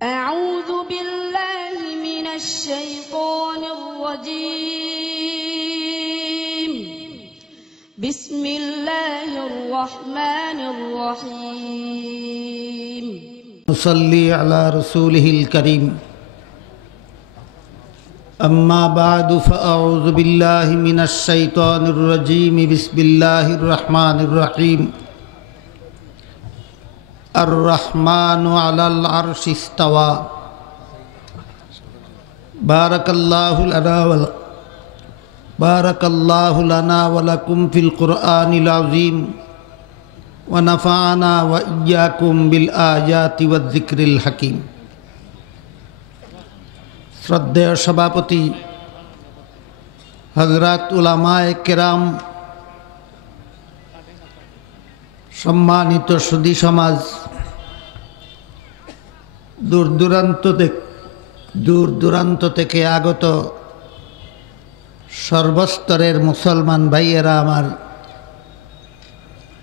أعوذ بالله من الشيطان الرجيم بسم الله الرحمن الرحيم نصلي على رسوله الكريم أما بعد فأعوذ بالله من الشيطان الرجيم بسم الله الرحمن الرحيم الرحمن على العرش استوى بارك الله لنا ولكم في القرآن العظيم ونفعنا وإياكم بالآيات والذكر الحكيم শ্রদ্ধেয় সভাপতি হযরত উলামায়ে কেরাম, সম্মানিত সুধী সমাজ, দূর দূরান্ত থেকে আগত সর্বস্তরের মুসলমান ভাইয়েরা আমার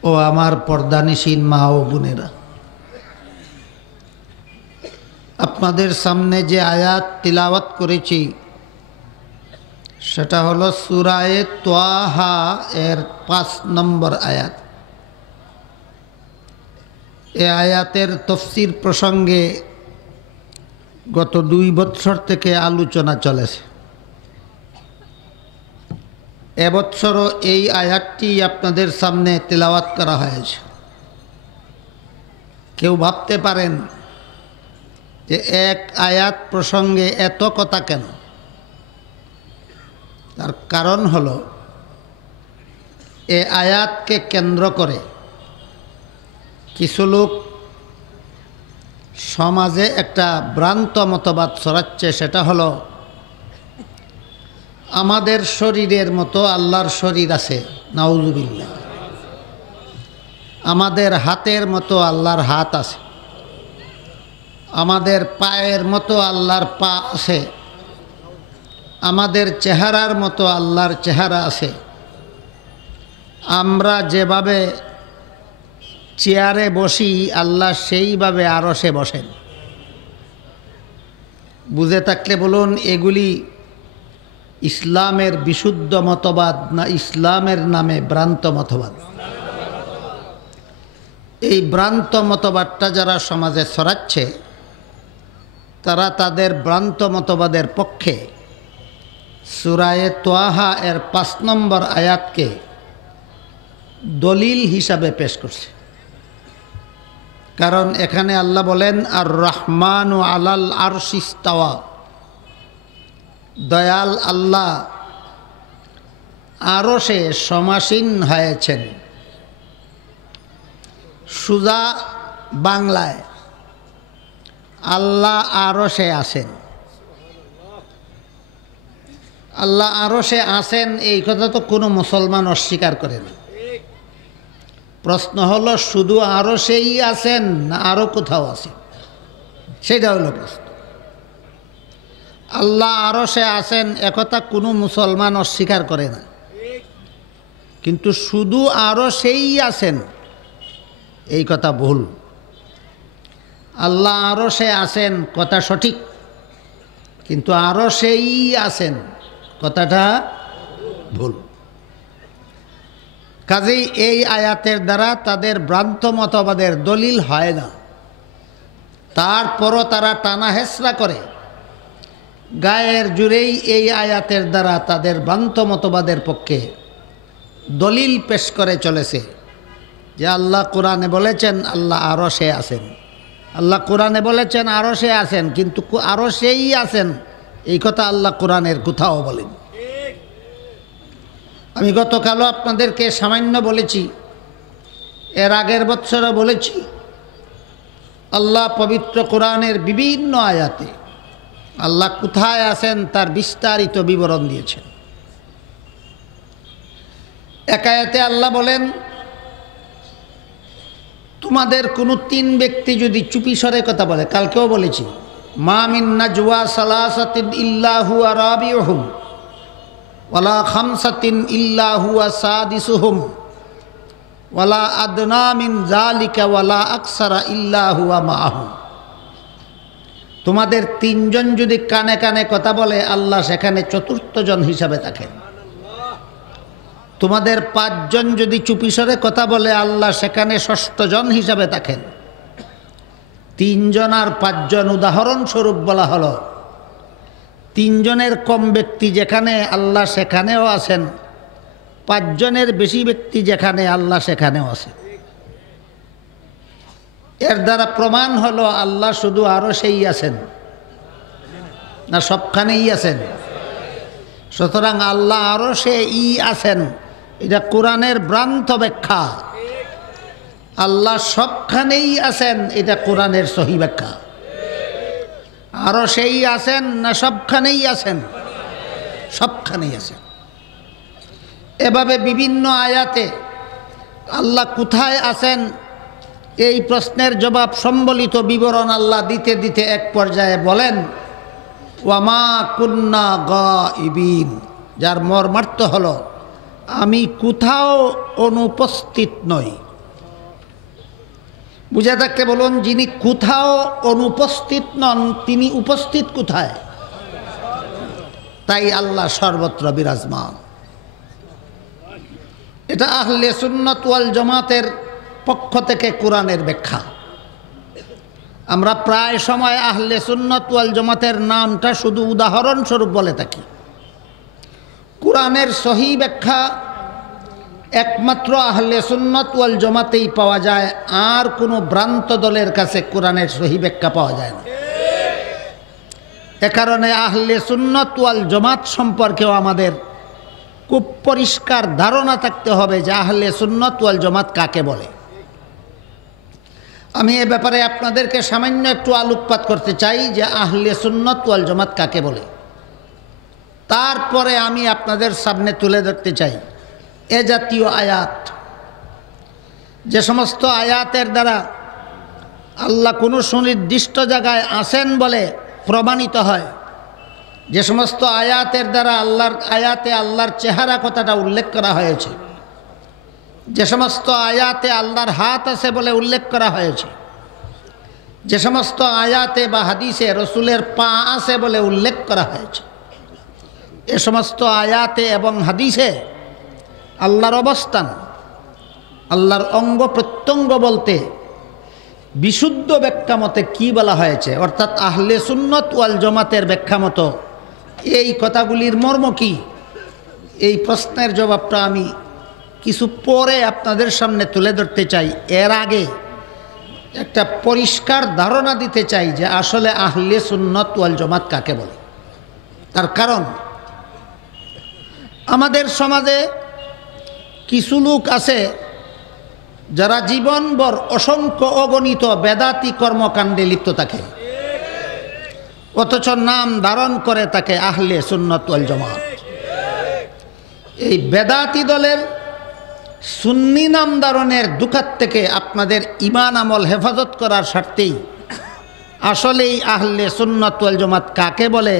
ও আমার পর্দানিসীন মা ও বোনেরা, আপনাদের সামনে যে আয়াত তিলাওয়াত করেছি সেটা হলো সূরায়ে তাহা এর 5 নম্বর আয়াত। এই আয়াতের তাফসীর প্রসঙ্গে গত 2 বছর থেকে আলোচনা চলেছে। এবছরও এই আয়াতটি আপনাদের সামনে তিলাওয়াত করা হয়েছে। কেউ ভাবতে পারেন যে এক আয়াত প্রসঙ্গে এত কথা কেন? তার কারণ হলো এই আয়াতকে কেন্দ্র করে কিছু লোক সমাজে একটা ভ্রান্ত মতবাদ ছড়াচ্ছে। সেটা হলো আমাদের শরীরের মতো আল্লাহর শরীর আছে, নাউজুবিল্লাহ। আমাদের হাতের মতো আল্লাহর হাত আছে, আমাদের পায়ের মতো আল্লাহর পা আছে, আমাদের চেহারার মতো আল্লাহর চেহারা আছে। আমরা যেভাবে চেয়ারে বসি আল্লাহ সেইভাবে আরশে বসেন। বুঝে থাকলে বলুন, এগুলি ইসলামের বিশুদ্ধ মতবাদ না ইসলামের নামে ভ্রান্ত মতবাদ? এই ভ্রান্ত মতবাদটা যারা সমাজে ছড়াচ্ছে তারা তাদের ভ্রান্ত মতবাদের পক্ষে সূরায়ে তাহা এর 5 নম্বর আয়াতকে দলিল হিসাবে পেশ করছে। কারণ এখানে আল্লাহ বলেন, আর রহমানু আলাল আরশি ইস্তাওয়া, দয়াল আল্লাহ আরশে সমাসীন হয়েছেন। সুজা বাংলায় আল্লাহ আরশে আছেন। আল্লাহ আরশে আছেন এই কথা তো কোনো মুসলমান অস্বীকার করে না। প্রশ্ন হলো, শুধু আরশেই আছেন না আরও কোথাও আছেন? সেটা হলো প্রশ্ন। আল্লাহ আরশে আছেন একথা কোনো মুসলমান অস্বীকার করে না, কিন্তু শুধু আরশেই আছেন এই কথা ভুল। আল্লাহ আরশে আছেন কথা সঠিক, কিন্তু আরশেই আছেন কথাটা ভুল। কাজেই এই আয়াতের দ্বারা তাদের ভ্রান্ত মতবাদের দলিল হয় না। তারপরও তারা টানা হেঁচড়া করে গায়ের জুড়েই এই আয়াতের দ্বারা তাদের ভ্রান্ত মতবাদের পক্ষে দলিল পেশ করে চলেছে যে আল্লাহ কোরআনে বলেছেন আল্লাহ আরশে আছেন। আল্লাহ কোরআনে বলেছেন আরশে আছেন, কিন্তু আরশেই আছেন এই কথা আল্লাহ কোরআনের কোথাও বলেন। আমি গতকালও আপনাদেরকে সামান্য বলেছি, এর আগের বছরও বলেছি, আল্লাহ পবিত্র কোরআনের বিভিন্ন আয়াতে আল্লাহ কোথায় আছেন তার বিস্তারিত বিবরণ দিয়েছেন। এক আয়াতে আল্লাহ বলেন, তোমাদের কোনো 3 ব্যক্তি যদি চুপি স্বরে কথা বলে, কালকেও বলেছি, মা মিন নাজওয়া সালাসাতিন ইল্লা হুয়া রাবিউহুম ওয়ালা খামসাতিন ইল্লা হুয়া সাদিসুহুম ওয়ালা আদনা মিন যালিকা ওয়ালা আকসারা ইল্লা হুয়া মাআহুম। তোমাদের তিনজন যদি কানে কানে কথা বলে আল্লাহ সেখানে চতুর্থ জন হিসাবে থাকেন। তোমাদের পাঁচজন যদি চুপিসরে কথা বলে আল্লাহ সেখানে ষষ্ঠ জন হিসাবে থাকেন। তিনজন আর পাঁচজন উদাহরণস্বরূপ বলা হলো। তিনজনের কম ব্যক্তি যেখানে আল্লাহ সেখানেও আছেন, পাঁচজনের বেশি ব্যক্তি যেখানে আল্লাহ সেখানেও আছে। এর দ্বারা প্রমাণ হলো আল্লাহ শুধু আরো সেই আছেন না সবখানেই আছেন। সুতরাং আল্লাহ আরো সে আছেন, এটা কোরআনের ভ্রান্ত ব্যাখ্যা। আল্লাহ সবখানেই আছেন, এটা কোরআনের সহি ব্যাখ্যা। আরো সেই আছেন না সবখানেই আছেন? সবখানেই আছেন। এভাবে বিভিন্ন আয়াতে আল্লাহ কোথায় আছেন এই প্রশ্নের জবাব সম্বলিত বিবরণ আল্লাহ দিতে দিতে এক পর্যায়ে বলেন ওয়ামা কুন্না গাইবিন, যার মর্মার্থ হলো আমি কোথাও অনুপস্থিত নই। বুঝে থাকতে বলুন, যিনি কোথাও অনুপস্থিত নন তিনি উপস্থিত কোথায়? তাই আল্লাহ সর্বত্র বিরাজমান। এটা আহলে সুন্নাত ওয়াল জামাতের পক্ষ থেকে কোরআনের ব্যাখ্যা। আমরা প্রায় সময় আহলে সুন্নাত ওয়াল জামাতের নামটা শুধু উদাহরণস্বরূপ বলে থাকি। কোরআনের সহি ব্যাখ্যা একমাত্র আহলে সুন্নাত ওয়াল জামাতেই পাওয়া যায়, আর কোনো ভ্রান্ত দলের কাছে কোরআনের সহি ব্যাখ্যা পাওয়া যায় না। এ কারণে আহলে সুন্নাত ওয়াল জামাত সম্পর্কেও আমাদের খুব পরিষ্কার ধারণা থাকতে হবে যে আহলে সুন্নাত ওয়াল জামাত কাকে বলে। আমি এ ব্যাপারে আপনাদেরকে সামান্য একটু আলোকপাত করতে চাই যে আহলে সুন্নাত ওয়াল জামাত কাকে বলে। তারপরে আমি আপনাদের সামনে তুলে ধরতে চাই এ জাতীয় আয়াত, যে সমস্ত আয়াতের দ্বারা আল্লাহ কোনো সুনির্দিষ্ট জায়গায় আছেন বলে প্রমাণিত হয়, যে সমস্ত আয়াতের দ্বারা আল্লাহর চেহারা কথাটা উল্লেখ করা হয়েছে, যে সমস্ত আয়াতে আল্লাহর হাত আছে বলে উল্লেখ করা হয়েছে, যে সমস্ত আয়াতে বা হাদিসে রসুলের পা আছে বলে উল্লেখ করা হয়েছে, এ সমস্ত আয়াতে এবং হাদিসে আল্লাহর অবস্থান, আল্লাহর অঙ্গ প্রত্যঙ্গ বলতে বিশুদ্ধ ব্যাখ্যা মতে কী বলা হয়েছে, অর্থাৎ আহলে সুন্নাত ওয়াল জামাতের ব্যাখ্যা মতো এই কথাগুলির মর্ম কী, এই প্রশ্নের জবাবটা আমি কিছু পরে আপনাদের সামনে তুলে ধরতে চাই। এর আগে একটা পরিষ্কার ধারণা দিতে চাই যে আসলে আহলে সুন্নাত ওয়াল জামাত কাকে বলে। তার কারণ আমাদের সমাজে কিছু লোক আছে যারা জীবনভর অসংখ্য অগণিত বেদাতি কর্মকাণ্ডে লিপ্ত থাকে, অথচ নাম ধারণ করে তাকে আহলে সুন্নাত ওয়াল জামাত। এই বেদাতি দলের সুন্নি নাম ধারণের দুঃখাত থেকে আপনাদের ঈমান আমল হেফাজত করার স্বার্থেই আসলেই আহলে সুন্নাত ওয়াল জামাত কাকে বলে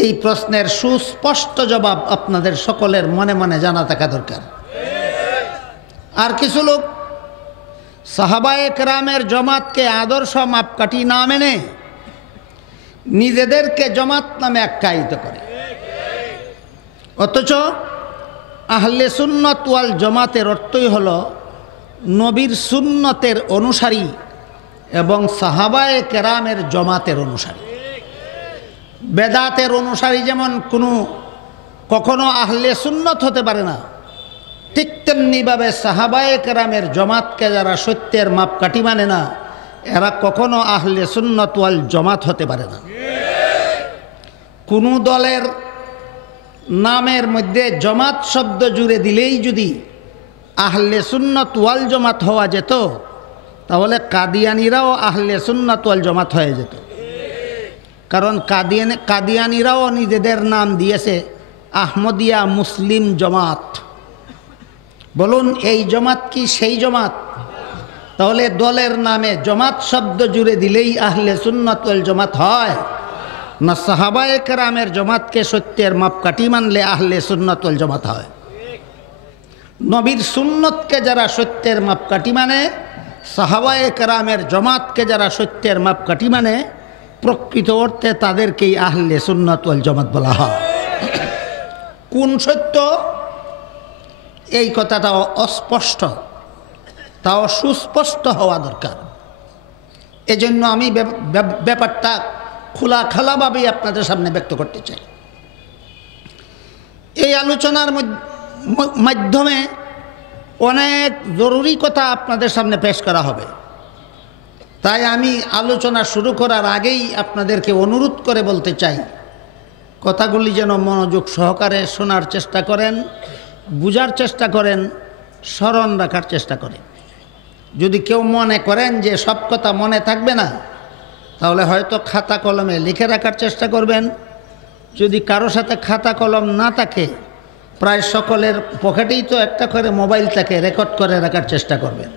এই প্রশ্নের সুস্পষ্ট জবাব আপনাদের সকলের মনে মনে জানা থাকা দরকার। আর কিছু লোক সাহাবায়ে কেরামের জামাতকে আদর্শ মাপকাঠি না মেনে নিজেদেরকে জামাত নামে আখ্যায়িত করে, অথচ আহলে সুন্নাত ওয়াল জামাতের অর্থই হলো নবীর সুন্নতের অনুসারী এবং সাহাবায়ে কেরামের জামাতের অনুসারী। বেদাতের অনুসারী যেমন কখনো আহলে সুন্নত হতে পারে না, ঠিক তেমনিভাবে সাহাবায়ে কেরামের জামাতকে যারা সত্যের মাপকাঠি মানে না, এরা কখনো আহলে সুন্নত ওয়াল জামাত হতে পারে না। কোনো দলের নামের মধ্যে জামাত শব্দ জুড়ে দিলেই যদি আহলে সুন্নত ওয়াল জামাত হওয়া যেত, তাহলে কাদিয়ানিরাও আহলে সুন্নত ওয়াল জামাত হয়ে যেত। কারণ কাদিয়ানিরাও নিজেদের নাম দিয়েছে আহমদিয়া মুসলিম জামাত। বলুন এই জামাত কি সেই জামাত? তাহলে দলের নামে জামাত শব্দ জুড়ে দিলেই আহলে সুন্নাত ওয়াল জামাত হয় না সাহাবায়ে কেরামের জামাতকে সত্যের মাপকাঠি মানলে আহলে সুন্নাত ওয়াল জামাত হয়? নবীর সুন্নতকে যারা সত্যের মাপকাঠি মানে, সাহাবায়ে কেরামের জামাতকে যারা সত্যের মাপকাঠি মানে, প্রকৃত অর্থে তাদেরকেই আহলে সুন্নাত ওয়াল জামাত বলা হয়। কোন সত্য এই কথাটা অস্পষ্ট, তাও সুস্পষ্ট হওয়া দরকার। এজন্য আমি ব্যাপারটা খোলাখালাভাবেই আপনাদের সামনে ব্যক্ত করতে চাই। এই আলোচনার মাধ্যমে অনেক জরুরি কথা আপনাদের সামনে পেশ করা হবে। তাই আমি আলোচনা শুরু করার আগেই আপনাদেরকে অনুরোধ করে বলতে চাই, কথাগুলি যেন মনোযোগ সহকারে শোনার চেষ্টা করেন, বুঝার চেষ্টা করেন, স্মরণ রাখার চেষ্টা করেন। যদি কেউ মনে করেন যে সব কথা মনে থাকবে না, তাহলে হয়তো খাতা কলমে লিখে রাখার চেষ্টা করবেন। যদি কারো সাথে খাতা কলম না থাকে, প্রায় সকলের পকেটেই তো একটা করে মোবাইল থাকে, রেকর্ড করে রাখার চেষ্টা করবেন।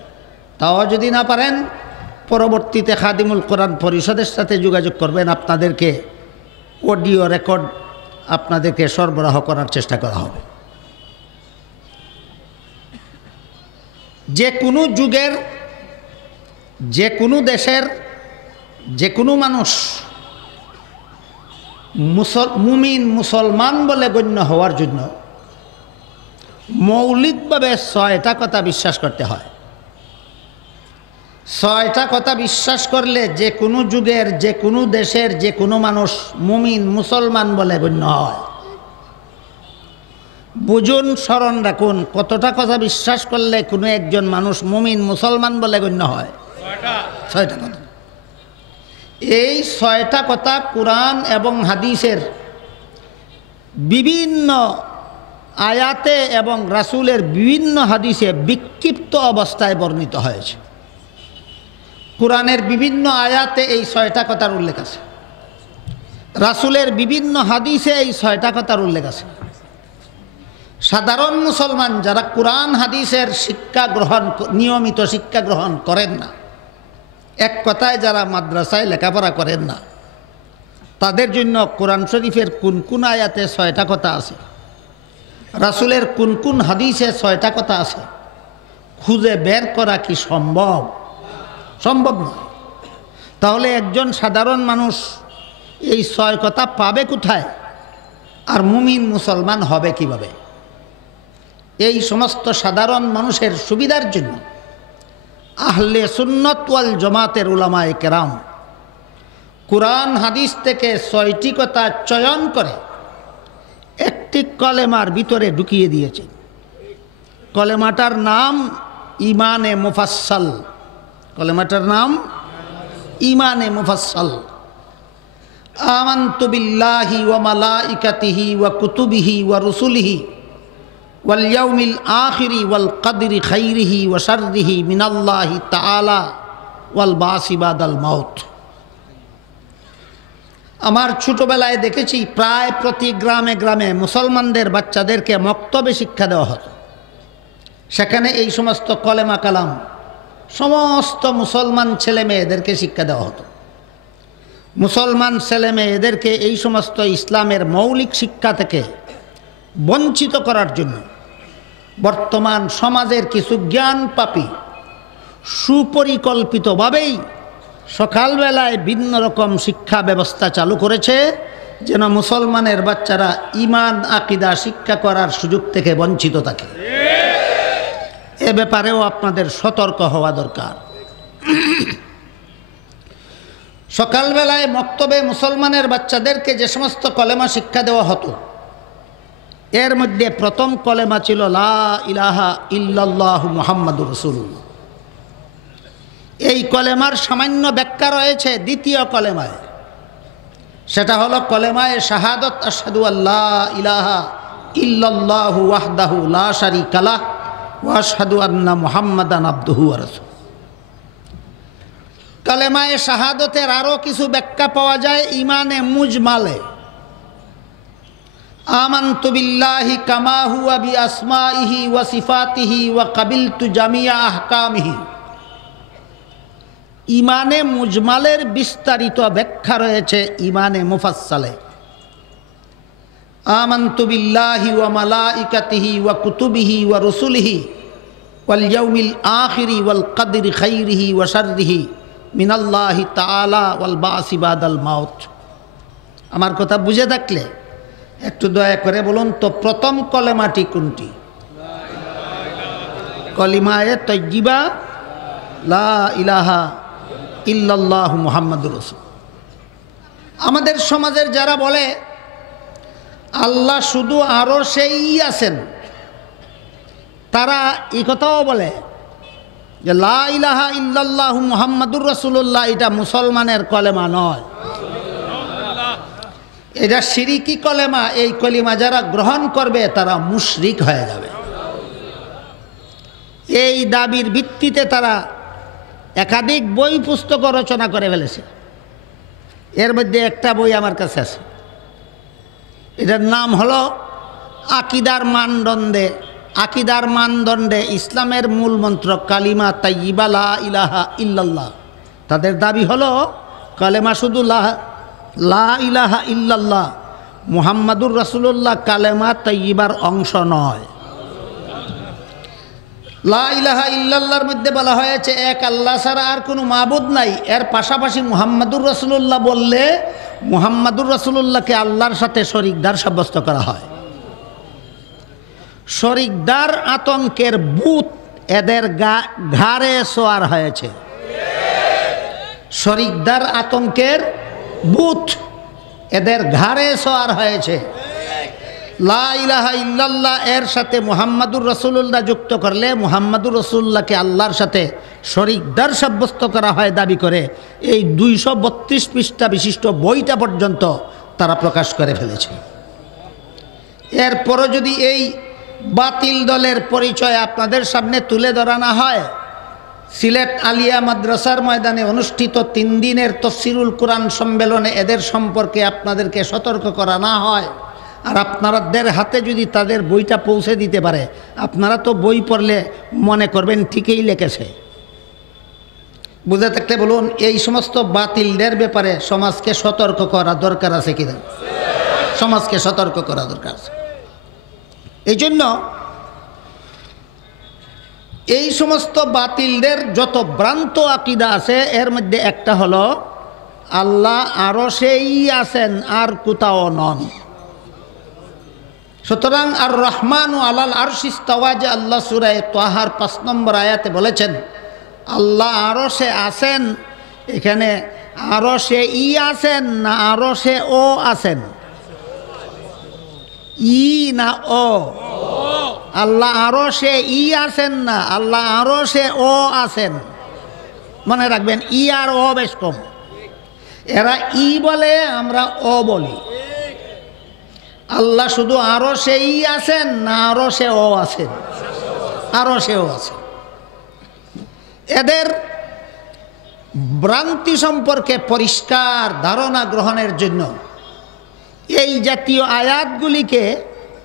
তাও যদি না পারেন, পরবর্তীতে খাদিমুল কোরআন পরিষদের সাথে যোগাযোগ করবেন, আপনাদেরকে অডিও রেকর্ড আপনাদেরকে সরবরাহ করার চেষ্টা করা হবে। যে কোনো যুগের, যে কোনো দেশের, যে কোনো মানুষ মুমিন মুসলমান বলে গণ্য হওয়ার জন্য মৌলিকভাবে 6টা কথা বিশ্বাস করতে হয়। 6টা কথা বিশ্বাস করলে যে কোনো যুগের, যে কোনো দেশের, যে কোনো মানুষ মুমিন মুসলমান বলে গণ্য হয়। বুঝুন, স্মরণ রাখুন, কতটা কথা বিশ্বাস করলে কোনো একজন মানুষ মুমিন মুসলমান বলে গণ্য হয়? 6টা কথা। এই 6টা কথা কুরআন এবং হাদিসের বিভিন্ন আয়াতে এবং রাসূলের বিভিন্ন হাদিসে বিক্ষিপ্ত অবস্থায় বর্ণিত হয়েছে। কুরআনের বিভিন্ন আয়াতে এই 6টা কথার উল্লেখ আছে, রাসূলের বিভিন্ন হাদিসে এই 6টা কথার উল্লেখ আছে। সাধারণ মুসলমান যারা কুরআন হাদিসের শিক্ষা গ্রহণ, নিয়মিত শিক্ষা গ্রহণ করেন না, এক কথায় যারা মাদ্রাসায় লেখাপড়া করেন না, তাদের জন্য কোরআন শরীফের কোন কোন আয়াতে 6টা কথা আছে, রাসূলের কোন কোন হাদিসে 6টা কথা আছে, খুঁজে বের করা কি সম্ভব? সম্ভব নয়। তাহলে একজন সাধারণ মানুষ এই 6 কথা পাবে কোথায়, আর মুমিন মুসলমান হবে কিভাবে? এই সমস্ত সাধারণ মানুষের সুবিধার জন্য আহলে সুন্নাত ওয়াল জামাতের উলামায়ে কেরাম কুরআন হাদিস থেকে 6টি কথা চয়ন করে একটি কলেমার ভিতরে ঢুকিয়ে দিয়েছেন। কলেমাটার নাম ঈমানে মুফাসসাল। কলেমাটার নাম ঈমানে মুফাসসাল। আমানতু বিল্লাহি ওয়া মালাইকাতিহি ওয়া কুতুবিহি ওয়া রুসুলিহি ওয়াল ইয়াউমিল আখিরি ওয়াল কদরি খাইরিহি ওয়া শাররিহি মিনাল্লাহি তাআলা ওয়াল বাসি বাদাল মাউত। আমার ছোটবেলায় দেখেছি প্রায় প্রতি গ্রামে গ্রামে মুসলমানদের বাচ্চাদেরকে মক্তবে শিক্ষা দেওয়া হতো। সেখানে এই সমস্ত কলেমা কালাম সমস্ত মুসলমান ছেলে মেয়েদেরকে শিক্ষা দেওয়া হতো। মুসলমান ছেলে মেয়েদেরকে এই সমস্ত ইসলামের মৌলিক শিক্ষা থেকে বঞ্চিত করার জন্য বর্তমান সমাজের কিছু জ্ঞান পাপী সুপরিকল্পিতভাবেই সকালবেলায় ভিন্ন রকম শিক্ষা ব্যবস্থা চালু করেছে, যেন মুসলমানের বাচ্চারা ঈমান আকীদা শিক্ষা করার সুযোগ থেকে বঞ্চিত থাকে। এ ব্যাপারেও আপনাদের সতর্ক হওয়া দরকার। সকালবেলায় মক্তবে মুসলমানের বাচ্চাদেরকে যে সমস্ত কলেমা শিক্ষা দেওয়া হতো, এর মধ্যে প্রথম কলেমা ছিল লা ইলাহা ইল্লাল্লাহু মুহাম্মাদুর রাসূলুল্লাহ। এই কলেমার সামান্য ব্যাখ্যা রয়েছে দ্বিতীয় কলেমায়, সেটা হলো কলেমায়ে শাহাদাত আশহাদু আল্লা ইলাহা ইল্লাল্লাহু ওয়াহদাহু লা শারীকা লাহ ওয়া আশহাদু আন্না মুহাম্মাদান আবদুহু ওয়া রাসূলুহু। কলেমায়ে শাহাদাতের আরও কিছু ব্যাখ্যা পাওয়া যায় ঈমানে মুজমালে। আমানতু বিল্লাহি কামা হুয়া বিআসমাইহি ওয়া সিফাতিহি ওয়া কাবিলতু জামিয়া আহকামিহি। ঈমানে মুজমালের বিস্তারিত ব্যাখ্যা রয়েছে ঈমানে মুফাসসালে। আমানতু বিল্লাহি ওয়া মালাইকাতিহি ওয়া কুতুবিহি ওয়া রুসুলিহি ওয়াল ইয়াউমিল আখিরি ওয়াল কদরি খাইরিহি ওয়া শাররিহি মিনাল্লাহি তাআলা ওয়াল বাসি বাদাল মাউত। আমার কথা বুঝে থাকলে একটু দয়া করে বলুন তো, প্রথম কলেমাটি কোনটি? কলিমায়ে তয়্যিবা, লা ইলাহা ইল্লাল্লাহু মুহাম্মাদুর রাসূল। আমাদের সমাজের যারা বলে আল্লাহ শুধু আরশেই আছেন, তারা এই কথাও বলে যে লা ইলাহা ইল্লাল্লাহু মুহাম্মাদুর রাসূলুল্লাহ, এটা মুসলমানের কলেমা নয়, এটা শিরিকি কলেমা। এই কলিমা যারা গ্রহণ করবে তারা মুশরিক হয়ে যাবে। এই দাবির ভিত্তিতে তারা একাধিক বই পুস্তক রচনা করে ফেলেছে। এর মধ্যে একটা বই আমার কাছে আছে, এটার নাম হলো আকিদার মানদণ্ডে ইসলামের মূল মন্ত্র কালিমা তাইয়্যিবা লা ইলাহা ইল্লাল্লাহ। তাদের দাবি হলো কালেমা শুধু লা ইলাহা ইল্লাল্লাহ মুহাম্মাদুর রাসূলুল্লাহ কালেমা তাইয়্যিবার অংশ নয়। লা ইলাহা ইল্লাল্লাহর মধ্যে বলা হয়েছে এক আল্লাহ ছাড়া আর কোনো মাবুদ নাই। এর পাশাপাশি মুহাম্মাদুর রাসূলুল্লাহ বললে মুহাম্মাদুর রাসূলুল্লাহকে আল্লাহর সাথে শরীকদার সাব্যস্ত করা হয়। শরীকদার আতঙ্কের ভূত এদের ঘাড়ে সওয়ার হয়েছে। শরীকদার আতঙ্কের ভূত এদের ঘাড়ে সওয়ার হয়েছে। লা ইলাহা ইল্লাল্লাহ এর সাথে মুহাম্মাদুর রাসূলুল্লাহ যুক্ত করলে মুহাম্মাদুর রাসূলুল্লাহকে আল্লাহর সাথে শরীকদার সাব্যস্ত করা হয় দাবি করে এই 232 পৃষ্ঠা বিশিষ্ট বইটা পর্যন্ত তারা প্রকাশ করে ফেলেছে। এরপরও যদি এই বাতিল দলের পরিচয় আপনাদের সামনে তুলে ধরা না হয়, সিলেট আলিয়া মাদ্রাসার ময়দানে অনুষ্ঠিত 3 দিনের তাফসীরুল কোরআন সম্মেলনে এদের সম্পর্কে আপনাদেরকে সতর্ক করা না হয়, আর আপনাদের হাতে যদি তাদের বইটা পৌঁছে দিতে পারে, আপনারা তো বই পড়লে মনে করবেন ঠিকই লিখেছে। বুঝে থাকলে বলুন, এই সমস্ত বাতিলদের ব্যাপারে সমাজকে সতর্ক করা দরকার আছে কিনা? সমাজকে সতর্ক করা দরকার আছে। এই জন্য এই সমস্ত বাতিলদের যত ভ্রান্ত আকীদা আছে এর মধ্যে একটা হলো আল্লাহ আরশেই আছেন, আর কোথাও নন। সুতরাং আর রহমানু আলাল আরশি ইস্তাওয়া, যে আল্লাহ সূরা তাহার 5 নম্বর আয়াতে বলেছেন আল্লাহ আরশে আছেন, এখানে আরশে ই আছেন না আরশে ও আছেন? ই না ও? আল্লাহ আরশে ই আছেন না, আল্লাহ আরশে ও আছেন। মনে রাখবেন, ই আর ও বেশ কম। এরা ই বলে, আমরা ও বলি। আল্লাহ শুধু আরশেই আছেন না আরশে ও আছেন? আরশেও আছেন। এদের ভ্রান্তি সম্পর্কে পরিষ্কার ধারণা গ্রহণের জন্য এই জাতীয় আয়াতগুলিকে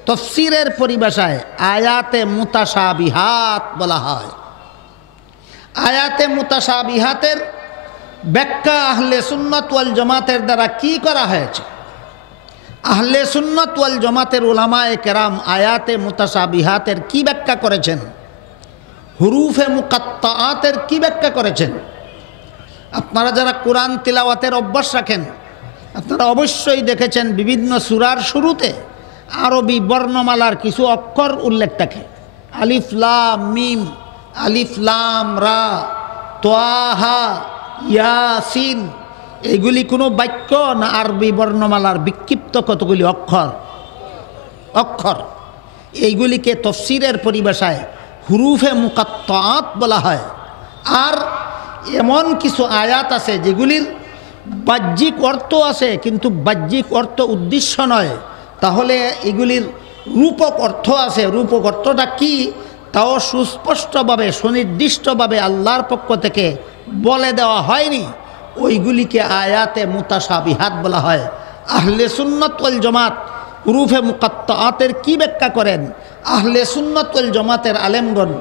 তাফসীরের পরিভাষায় আয়াতে মুতাশাবিহাত বলা হয়। আয়াতে মুতাশাবিহাতের ব্যাখ্যা আহলে সুন্নাত ওয়াল জামাতের দ্বারা কি করা হয়েছে? আহলে সুন্নাত ওয়াল জামাতের উলামায়ে কেরাম আয়াতে মুতাশাবিহাতের কি ব্যাখ্যা করেছেন, হুরুফে মুকাত্তাআতের কি ব্যাখ্যা করেছেন? আপনারা যারা কোরআন তিলাওয়াতের অভ্যাস রাখেন, আপনারা অবশ্যই দেখেছেন বিভিন্ন সূরার শুরুতে আরবি বর্ণমালার কিছু অক্ষর উল্লেখ থাকে। আলিফ লাম মিম, আলিফ লাম রা, তাহা, ইয়াসিন। এইগুলি কোনো বাক্য না আরবি বর্ণমালার বিক্ষিপ্ত কতগুলি অক্ষর। এইগুলিকে তাফসীরের পরিভাষায় হুরুফে মুকাত্তাআত বলা হয়। আর এমন কিছু আয়াত আছে যেগুলির বাহ্যিক অর্থ আছে কিন্তু বাহ্যিক অর্থ উদ্দেশ্য নয়, তাহলে এগুলির রূপক অর্থ আছে। রূপক অর্থটা কি তাও সুস্পষ্টভাবে সুনির্দিষ্টভাবে আল্লাহর পক্ষ থেকে বলে দেওয়া হয়নি, ওইগুলিকে আয়াতে মুতাশাবিহাত বলা হয়। আহলে সুন্নাত ওয়াল জামাত হুরুফে মুকাত্তাআতের কি ব্যাখ্যা করেন, আহলে সুন্নাত ওয়াল জামাতের আলেমগণ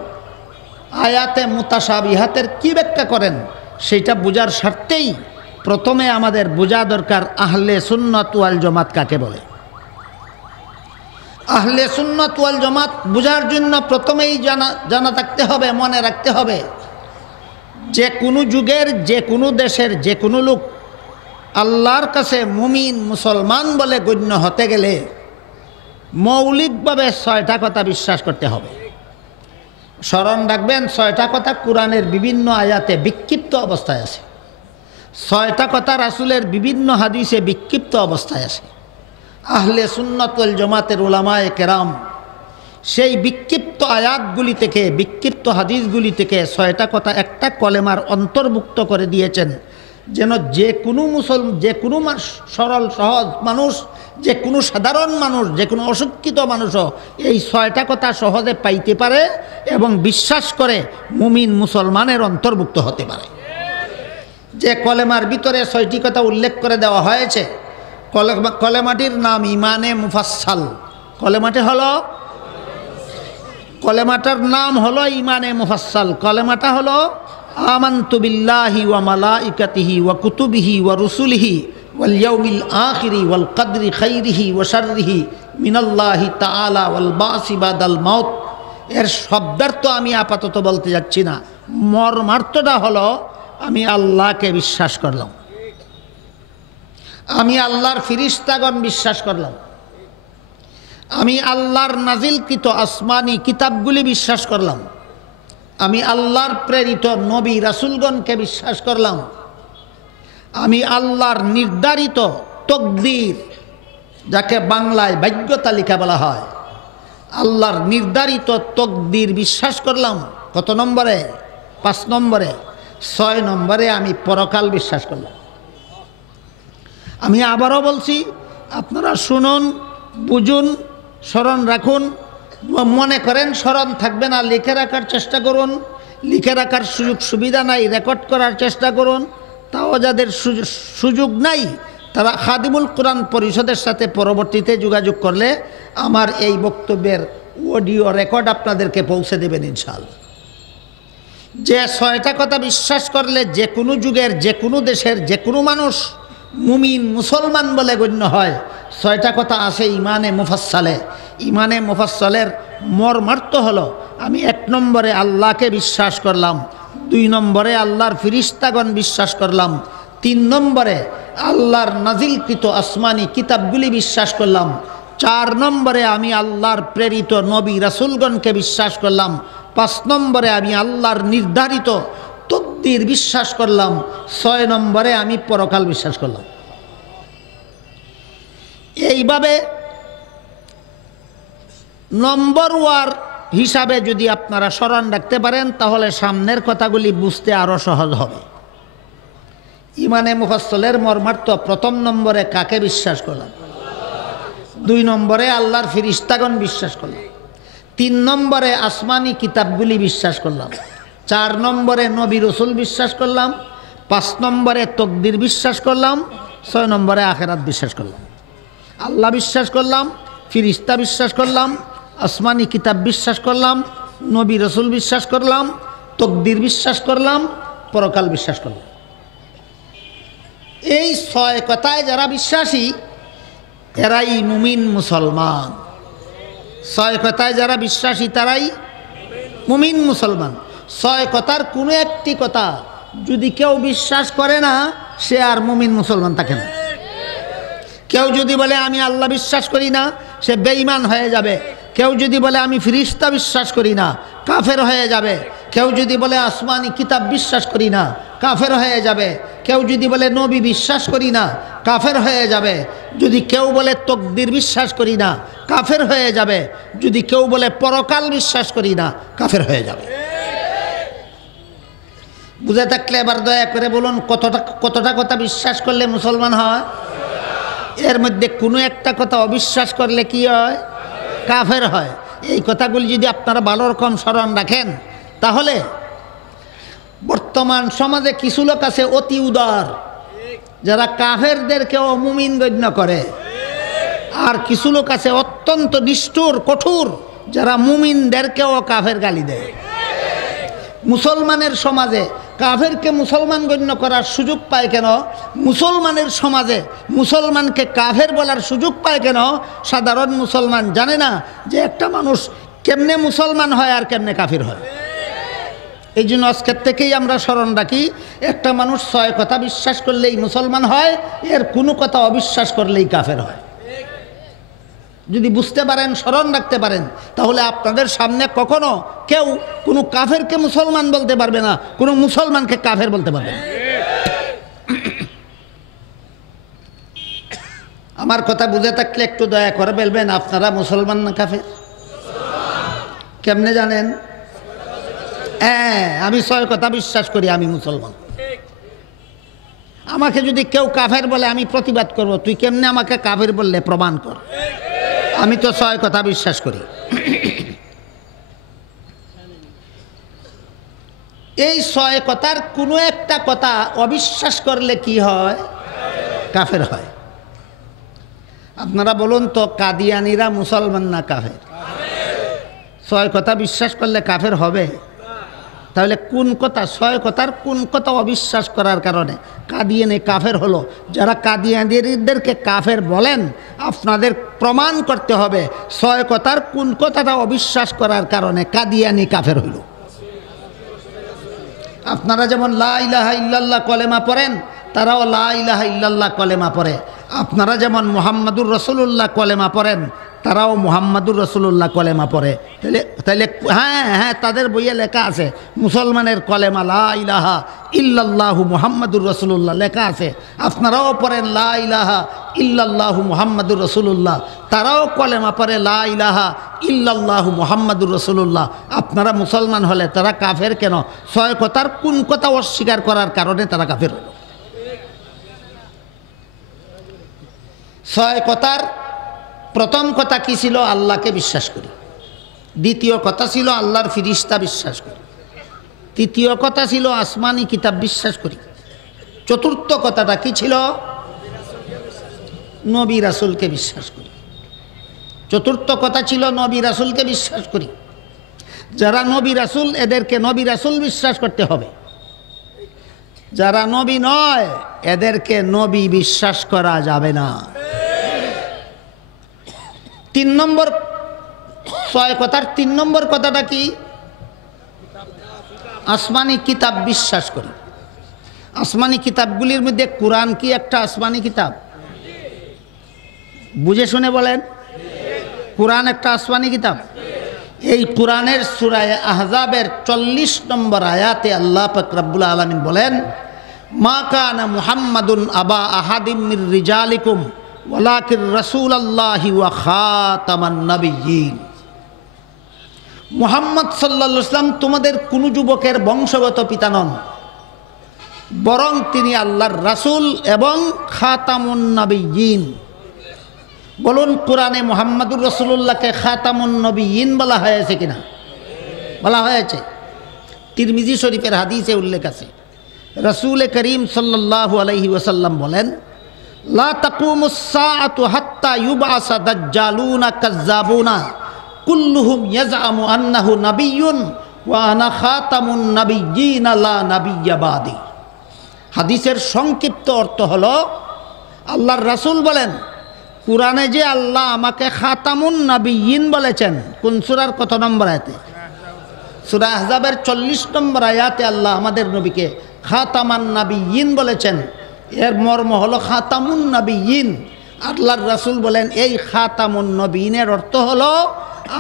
আয়াতে মুতাশাবিহাতের কি ব্যাখ্যা করেন, সেইটা বোঝার স্বার্থেই প্রথমে আমাদের বোঝা দরকার আহলে সুন্নাত ওয়াল জামাত কাকে বলে। আহলে সুন্নাত ওয়াল জামাত বোঝার জন্য প্রথমেই জানা থাকতে হবে, মনে রাখতে হবে যে কোনো যুগের যে কোনো দেশের যে কোনো লোক আল্লাহর কাছে মুমিন মুসলমান বলে গণ্য হতে গেলে মৌলিকভাবে 6টা কথা বিশ্বাস করতে হবে। স্মরণ রাখবেন, 6টা কথা কোরআনের বিভিন্ন আয়াতে বিক্ষিপ্ত অবস্থায় আছে, 6টা কথা রাসূলের বিভিন্ন হাদিসে বিক্ষিপ্ত অবস্থায় আছে। আহলে সুন্নাত ওয়াল জামাতের উলামায়ে কেরাম সেই বিক্ষিপ্ত আয়াতগুলি থেকে, বিক্ষিপ্ত হাদিসগুলি থেকে 6টা কথা একটা কলেমার অন্তর্ভুক্ত করে দিয়েছেন, যেন যে কোনো যে কোনো সরল সহজ মানুষ, যে কোনো সাধারণ মানুষ, যে কোনো অশিক্ষিত মানুষও এই 6টা কথা সহজে পাইতে পারে এবং বিশ্বাস করে মুমিন মুসলমানের অন্তর্ভুক্ত হতে পারে। যে কলেমার ভিতরে 6টি কথা উল্লেখ করে দেওয়া হয়েছে, কলেমাটির নাম ইমানে মুফাসসাল। কলেমাটার নাম হলো ইমানে মুফাসসাল। কলেমাটা হলো আমানতু বিল্লাহি ওয়া মালাইকাতিহি ওয়া কুতুবিহি ওয়া রুসুলিহি ওয়াল ইয়াউমিল আখিরি ওয়াল কদরি খাইরিহি ওয়া শাররিহি মিনাল্লাহি তাআলা ওয়াল বাসি বাদাল মাউত। এর শব্দার্থ আমি আপাতত বলতে যাচ্ছি না, মর্মার্থটা হলো আমি আল্লাহকে বিশ্বাস করলাম, আমি আল্লাহর ফিরিস্তাগণ বিশ্বাস করলাম, আমি আল্লাহর নাজিলকৃত আসমানি কিতাবগুলি বিশ্বাস করলাম, আমি আল্লাহর প্রেরিত নবী রাসূলগণকে বিশ্বাস করলাম, আমি আল্লাহর নির্ধারিত তকদির, যাকে বাংলায় ভাগ্য তালিকা বলা হয়, আল্লাহর নির্ধারিত তকদির বিশ্বাস করলাম। কত নম্বরে? 5 নম্বরে। 6 নম্বরে আমি পরকাল বিশ্বাস করলাম। আমি আবারও বলছি, আপনারা শুনুন, বুঝুন, স্মরণ রাখুন। মনে করেন স্মরণ থাকবে না, লিখে রাখার চেষ্টা করুন। লিখে রাখার সুযোগ সুবিধা নাই, রেকর্ড করার চেষ্টা করুন। তাও যাদের সুযোগ নাই তারা খাদিমুল কোরআন পরিষদের সাথে পরবর্তীতে যোগাযোগ করলে আমার এই বক্তব্যের অডিও রেকর্ড আপনাদেরকে পৌঁছে দেবেন ইনশাআল্লাহ। যে 6টা কথা বিশ্বাস করলে যে কোনো যুগের যে কোনো দেশের যে কোনো মানুষ মুমিন মুসলমান বলে গণ্য হয়, 6টা কথা আছে ইমানে মুফাসসালে। ইমানে মুফাসসালের মর্মার্থ হলো আমি 1 নম্বরে আল্লাহকে বিশ্বাস করলাম, 2 নম্বরে আল্লাহর ফিরিস্তাগণ বিশ্বাস করলাম, 3 নম্বরে আল্লাহর নাজিলকৃত আসমানি কিতাবগুলি বিশ্বাস করলাম, 4 নম্বরে আমি আল্লাহর প্রেরিত নবী রাসূলগণকে বিশ্বাস করলাম, 5 নম্বরে আমি আল্লাহর নির্ধারিত তকদির বিশ্বাস করলাম, 6 নম্বরে আমি পরকাল বিশ্বাস করলাম। এইভাবে নম্বর ওয়ার হিসাবে যদি আপনারা স্মরণ রাখতে পারেন তাহলে সামনের কথাগুলি বুঝতে আরও সহজ হবে। ইমানে মুফাসসালের মর্মার্থ, 1 নম্বরে কাকে বিশ্বাস করলাম, 2 নম্বরে আল্লাহর ফিরিস্তাগণ বিশ্বাস করলাম, 3 নম্বরে আসমানি কিতাবগুলি বিশ্বাস করলাম, 4 নম্বরে নবী রসুল বিশ্বাস করলাম, 5 নম্বরে তকদির বিশ্বাস করলাম, 6 নম্বরে আখিরাত বিশ্বাস করলাম। আল্লাহ বিশ্বাস করলাম, ফিরিস্তা বিশ্বাস করলাম, আসমানি কিতাব বিশ্বাস করলাম, নবী রসুল বিশ্বাস করলাম, তকদির বিশ্বাস করলাম, পরকাল বিশ্বাস করলাম। এই 6 কথায় যারা বিশ্বাসী এরাই মুমিন মুসলমান। 6 কথায় যারা বিশ্বাসী তারাই মুমিন মুসলমান। 6 কথার কোনো একটি কথা যদি কেউ বিশ্বাস করে না, সে আর মুমিন মুসলমান থাকে না। কেউ যদি বলে আমি আল্লাহ বিশ্বাস করি না, সে বেঈমান হয়ে যাবে। কেউ যদি বলে আমি ফিরিস্তা বিশ্বাস করি না, কাফের হয়ে যাবে। কেউ যদি বলে আসমানি কিতাব বিশ্বাস করি না, কাফের হয়ে যাবে। কেউ যদি বলে নবী বিশ্বাস করি না, কাফের হয়ে যাবে। যদি কেউ বলে তকদির বিশ্বাস করি না, কাফের হয়ে যাবে। যদি কেউ বলে পরকাল বিশ্বাস করি না, কাফের হয়ে যাবে। বুঝে থাকলে এবার দয়া করে বলুন, কতটা কথা বিশ্বাস করলে মুসলমান হয়? এর মধ্যে কোনো একটা কথা অবিশ্বাস করলে কি হয়? কাফের হয়। এই কথাগুলি যদি আপনারা ভালো রকম স্মরণ রাখেন তাহলে বর্তমান সমাজে কিছু লোক আছে অতি উদার, যারা কাফেরদেরকেও মুমিন গণ্য করে, আর কিছু লোক আছে অত্যন্ত নিষ্ঠুর কঠোর, যারা মুমিনদেরকেও কাফের গালি দেয়। মুসলমানের সমাজে কাফেরকে মুসলমান গণ্য করার সুযোগ পায় কেন? মুসলমানের সমাজে মুসলমানকে কাফের বলার সুযোগ পায় কেন? সাধারণ মুসলমান জানে না যে একটা মানুষ কেমনে মুসলমান হয় আর কেমনে কাফির হয়। এই জন্য আজকের থেকেই আমরা স্মরণ রাখি, একটা মানুষ 6 কথা বিশ্বাস করলেই মুসলমান হয়, এর কোনো কথা অবিশ্বাস করলেই কাফের হয়। যদি বুঝতে পারেন, স্মরণ রাখতে পারেন, তাহলে আপনাদের সামনে কখনো কেউ কোনো কাফেরকে মুসলমান বলতে পারবে না, কোনো মুসলমানকে কাফের বলতে পারবে না। আমার কথা বুঝে থাকলে একটু দয়া করে বলবেন, আপনারা মুসলমান না কাফের? কেমনে জানেন? হ্যাঁ, আমি 6 কথা বিশ্বাস করি, আমি মুসলমান। আমাকে যদি কেউ কাফের বলে আমি প্রতিবাদ করব, তুই কেমনে আমাকে কাফের বললে প্রমাণ কর। আমি তো 6 কথা বিশ্বাস করি। এই 6 কথার কোনো একটা কথা অবিশ্বাস করলে কি হয়? কাফের হয়। আপনারা বলুন তো, কাদিয়ানিরা মুসলমান না কাফের? 6 কথা বিশ্বাস করলে কাফের হবে? তাহলে কোন কথা, 6 কথার কোন কথা অবিশ্বাস করার কারণে কাদিয়ানি কাফের হলো? যারা কাদিয়ানিদেরকে কাফের বলেন, আপনাদের প্রমাণ করতে হবে 6 কথার কোন কথাটা অবিশ্বাস করার কারণে কাদিয়ানি কাফের হইল। আপনারা যেমন লা ইলাহা ইল্লাল্লাহ কলেমা পড়েন, তারাও লা ইলাহা ইল্লাল্লাহ কলেমা পড়ে। আপনারা যেমন মুহাম্মাদুর রাসূলুল্লাহ কলেমা পড়েন, তারাও মুহাম্মাদুর রাসূলুল্লাহ কলেমা পড়ে। তাহলে হ্যাঁ, তাদের বইয়ে লেখা আছে মুসলমানের কলেমা লা ইলাহা ইল্লাল্লাহু মুহাম্মাদুর রাসূলুল্লাহ লেখা আছে। আপনারাও পড়েন লা ইলাহা ইল্লাল্লাহু মুহাম্মাদুর রাসূলুল্লাহ, তারাও কলেমা পড়ে লা ইলাহা ইল্লাল্লাহু মুহাম্মাদুর রাসূলুল্লাহ। আপনারা মুসলমান হলে তারা কাফের কেন? 6 কথার কোন কথা অস্বীকার করার কারণে তারা কাফের হলো? 6 কথার প্রথম কথা কি ছিল? আল্লাহকে বিশ্বাস করি। দ্বিতীয় কথা ছিল আল্লাহর ফিরিস্তা বিশ্বাস করি। তৃতীয় কথা ছিল আসমানি কিতাব বিশ্বাস করি। চতুর্থ কথাটা কি ছিল? নবী রাসূলকে বিশ্বাস করি। চতুর্থ কথা ছিল নবী রাসূলকে বিশ্বাস করি। যারা নবী রাসূল, এদেরকে নবী রাসূল বিশ্বাস করতে হবে। যারা নবী নয়, এদেরকে নবী বিশ্বাস করা যাবে না। 3 নম্বর 6 কথার 3 নম্বর কথাটা কি? আসমানি কিতাব বিশ্বাস করি। আসমানি কিতাবগুলির মধ্যে কোরআন কি একটা আসমানি কিতাব? বুঝে শুনে বলেন, কোরআন একটা আসমানি কিতাব। এই কোরআনের সূরা আহজাবের 40 নম্বর আয়াতে আল্লাহ পাক রব্বুল আলামিন বলেন, মা কানা মুহাম্মাদুন আবা আহাদিম মির রিজালিকুম ওয়ালাকির রাসূলুল্লাহি ওয়া খাতামান নাবিয়্যিন। মুহাম্মদ সাল্লাল্লাহু আলাইহি ওয়াসাল্লাম তোমাদের কোন যুবকের বংশগত পিতা নন, বরং তিনি আল্লাহর রাসূল এবং খাতামুন নাবিয়্যিন। বলুন, কোরআনে মুহাম্মাদুর রাসূলুল্লাহকে খাতামুন নবিয়্যিন বলা হয়েছে কিনা? বলা হয়েছে। তিরমিজি শরীফের হাদিসে উল্লেখ আছে, রাসূল করিম সাল্লাল্লাহু আলাইহি ওয়াসাল্লাম বলেন, লা তাকুমুস সাআতু হাত্তা ইউবআসা দাজ্জালুনা কাজ্জাবুনা কুল্লুহুম ইয়াজআমু আন্নাহু নাবিয়্যুন ওয়া আনা খাতামুন নাবিয়্যিন লা নাবিয়্যা বাদি। হাদিসের সংক্ষিপ্ত অর্থ হলো, আল্লাহর রাসূল বলেন, কোরআনে যে আল্লাহ আমাকে খাতামুন নাবিয়্যিন বলেছেন, কোন সূরার কত নম্বর আয়াতে? সূরা আহজাবের 40 নম্বর আয়াতে আল্লাহ আমাদের নবীকে খাতামান নাবিয়্যিন বলেছেন। এর মর্ম হলো খাতামুন নাবিয়্যিন। আল্লাহর রাসূল বলেন, এই খাতামুন নবিয়্যিনের অর্থ হলো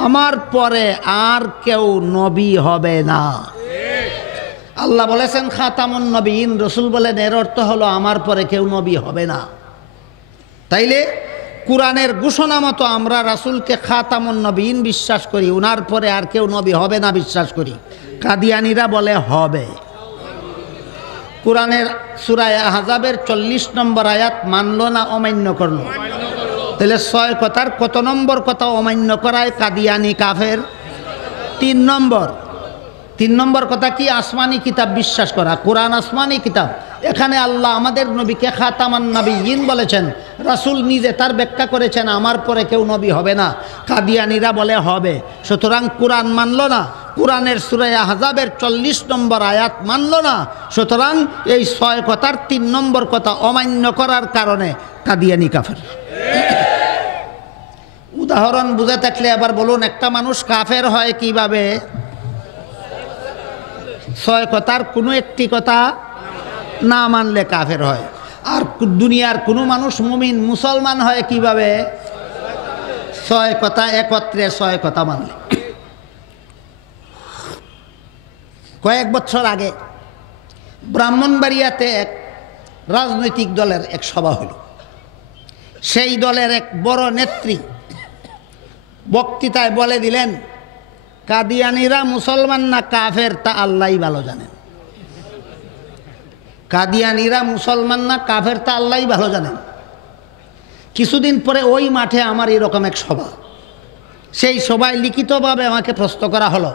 আমার পরে আর কেউ নবী হবে না। আল্লাহ বলেছেন খাতামুন নবিয়্যিন, রাসূল বলেন এর অর্থ হলো আমার পরে কেউ নবী হবে না। তাইলে কোরআনের ঘোষণা মতো আমরা রাসূলকে খাতামুন নবিয়্যিন বিশ্বাস করি, ওনার পরে আর কেউ নবী হবে না বিশ্বাস করি। কাদিয়ানিরা বলে হবে। কোরআনের সূরা আহজাবের 40 নম্বর আয়াত মানলো না অমান্য করলো? তাহলে 6 কথার কত নম্বর কথা অমান্য করায় কাদিয়ানি কাফের? 3 নম্বর। 3 নম্বর কথা কি? আসমানি কিতাব বিশ্বাস করা। কোরআন আসমানি কিতাব। এখানে আল্লাহ আমাদের নবীকে খাতামান নাবিয়্যিন বলেছেন, রাসূল নিজে তার ব্যাখ্যা করেছেন আমার পরে কেউ নবী হবে না। কাদিয়ানিরা বলে হবে। সুতরাং কোরআন মানলো না, কোরআনের সূরা আহজাবের 40 নম্বর আয়াত মানলো না। সুতরাং এই 6 কথার 3 নম্বর কথা অমান্য করার কারণে কাদিয়ানি কাফের। উদাহরণ বুঝে থাকলে এবার বলুন, একটা মানুষ কাফের হয় কিভাবে? ছয় কথার কোনো একটি কথা না মানলে কাফের হয়। আর দুনিয়ার কোনো মানুষ মুমিন মুসলমান হয় কিভাবে? ছয় কথা একত্রে ছয় কথা মানলে। কয়েক বছর আগে ব্রাহ্মণবাড়িয়াতে এক রাজনৈতিক দলের এক সভা হলো। সেই দলের এক বড় নেত্রী বক্তৃতায় বলে দিলেন, কাদিয়ানিরা মুসলমান না কাফের তা আল্লাহই ভালো জানেন। কাদিয়ানিরা মুসলমান না কাফের তা আল্লাহই ভালো জানেন। কিছুদিন পরে ওই মাঠে আমার এরকম এক সভা। সেই সভায় লিখিতভাবে আমাকে প্রশ্ন করা হলো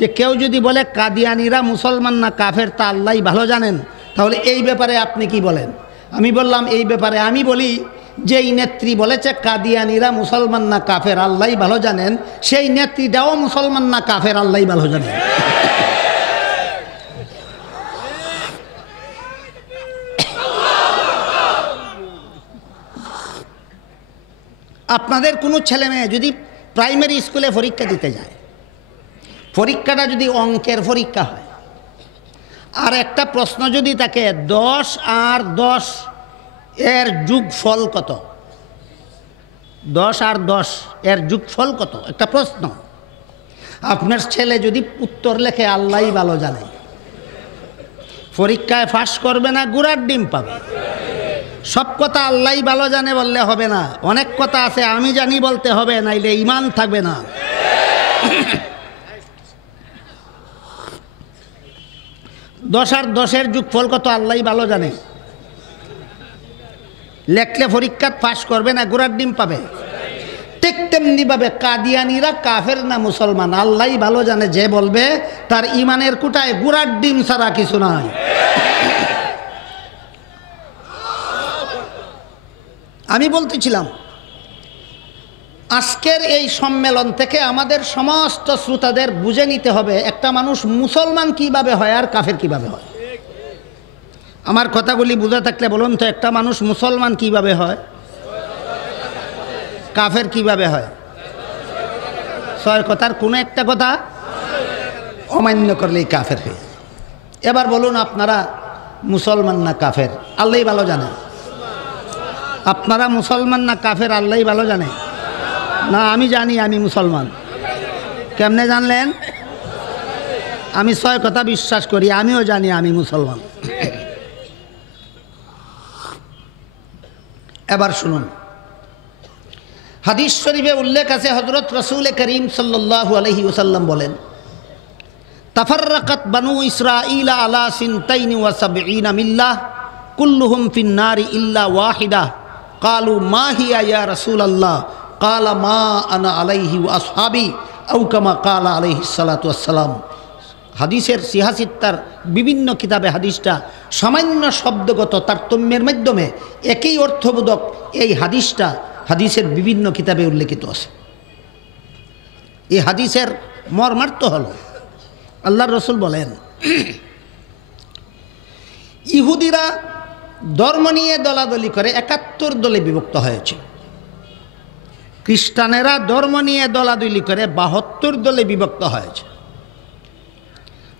যে কেউ যদি বলে কাদিয়ানিরা মুসলমান না কাফের তা আল্লাহই ভালো জানেন, তাহলে এই ব্যাপারে আপনি কি বলেন? আমি বললাম, এই ব্যাপারে আমি বলি, যেই নেত্রী বলেছে কাদিয়ানিরা মুসলমান না কাফের আল্লাহই ভালো জানেন, সেই নেত্রীটাও মুসলমান না কাফের আল্লাহই ভালো জানেন। আপনাদের কোনো ছেলে মেয়ে যদি প্রাইমারি স্কুলে পরীক্ষা দিতে যায়, পরীক্ষাটা যদি অঙ্কের পরীক্ষা হয়, আর একটা প্রশ্ন যদি থাকে 10 আর 10 এর যোগফল কত, 10 আর 10 এর যোগফল কত, একটা প্রশ্ন, আপনার ছেলে যদি উত্তর লেখে আল্লাহই ভালো জানে, পরীক্ষায় পাস করবে না গুড়ার ডিম পাবে। সব কথা আল্লাহই ভালো জানে বললে হবে না, অনেক কথা আছে আমি জানি বলতে হবে, নাইলে ঈমান থাকবে না। 10 আর 10 এর যোগফল কত আল্লাহই ভালো জানে, লেখলে পরীক্ষা পাস করবে না গুড়ার ডিম পাবে। ঠিক তেমনিভাবে কাদিয়ানিরা কাফের না মুসলমান আল্লাহই ভালো জানে, যে বলবে তার ঈমানের কুটায় গুড়ার ডিম ছাড়া কিছু নাই। আমি বলতেছিলাম, আজকের এই সম্মেলন থেকে আমাদের সমস্ত শ্রোতাদের বুঝে নিতে হবে একটা মানুষ মুসলমান কিভাবে হয় আর কাফের কিভাবে হয়। আমার কথাগুলি বুঝে থাকলে বলুন তো, একটা মানুষ মুসলমান কিভাবে হয়, কাফের কিভাবে হয়? ছয় কথার কোনো একটা কথা অমান্য করলেই কাফের হয়ে। এবার বলুন, আপনারা মুসলমান না কাফের আল্লাহই ভালো জানে? আপনারা মুসলমান না কাফের আল্লাহই ভালো জানে? না আমি জানি আমি মুসলমান। কেমনে জানলেন? আমি ছয় কথা বিশ্বাস করি, আমিও জানি আমি মুসলমান। এবার শুনুন, হাদিস শরীফে উল্লেখ আছে, হযরত রাসূল করিম সাল্লাল্লাহু আলাইহি ওয়াসাল্লাম বলেন, তাফাররাকাত বানু ইসরাঈল আলা সিনতাইনি ওয়া সাবঈনা মিল্লাহ কুল্লুহুম ফিন নারি ইল্লা ওয়াহিদা ক্বালু মা হিয়া ইয়া রাসূলাল্লাহ ক্বালা মা আনা আলাইহি ওয়া আসহাবি আও কামা ক্বালা আলাইহিস সালাতু ওয়াস সালাম। হাদিসের সিহাসিত্তার বিভিন্ন কিতাবে হাদিসটা সামান্য শব্দগত তারতম্যের মাধ্যমে একই অর্থবোধক এই হাদিসটা হাদিসের বিভিন্ন কিতাবে উল্লেখিত আছে। এই হাদিসের মর্মার্থ হল, আল্লাহর রাসূল বলেন, ইহুদিরা ধর্ম নিয়ে দলাদলি করে 71 দলে বিভক্ত হয়েছে, খ্রিস্টানেরা ধর্ম নিয়ে দলাদলি করে 72 দলে বিভক্ত হয়েছে,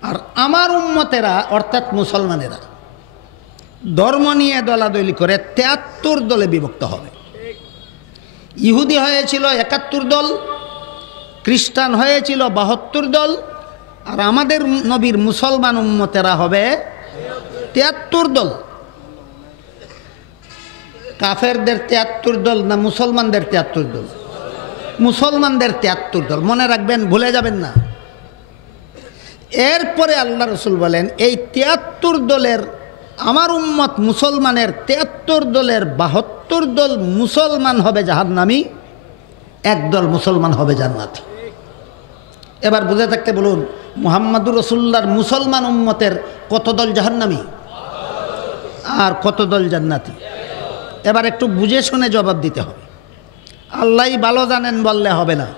আর আমার উম্মতেরা অর্থাৎ মুসলমানেরা ধর্ম নিয়ে দলাদলি করে 73 দলে বিভক্ত হবে। ইহুদি হয়েছিল 71 দল, খ্রিস্টান হয়েছিল 72 দল, আর আমাদের নবীর মুসলমান উম্মতেরা হবে 73 দল। কাফেরদের 73 দল না মুসলমানদের 73 দল? মুসলমানদের 73 দল, মনে রাখবেন, ভুলে যাবেন না। এরপরে আল্লাহ রাসূল বলেন, এই 73 দলের আমার উম্মত মুসলমানের 73 দলের 72 দল মুসলমান হবে জাহান্নামী, একদল মুসলমান হবে জান্নাতি। এবার বুঝে থাকতে বলুন, মুহাম্মাদুর রাসূলুল্লাহর মুসলমান উম্মতের কত দল জাহান্নামী আর কত দল জান্নাতি? এবার একটু বুঝে শুনে জবাব দিতে হবে, আল্লাহই ভালো জানেন বললে হবে না।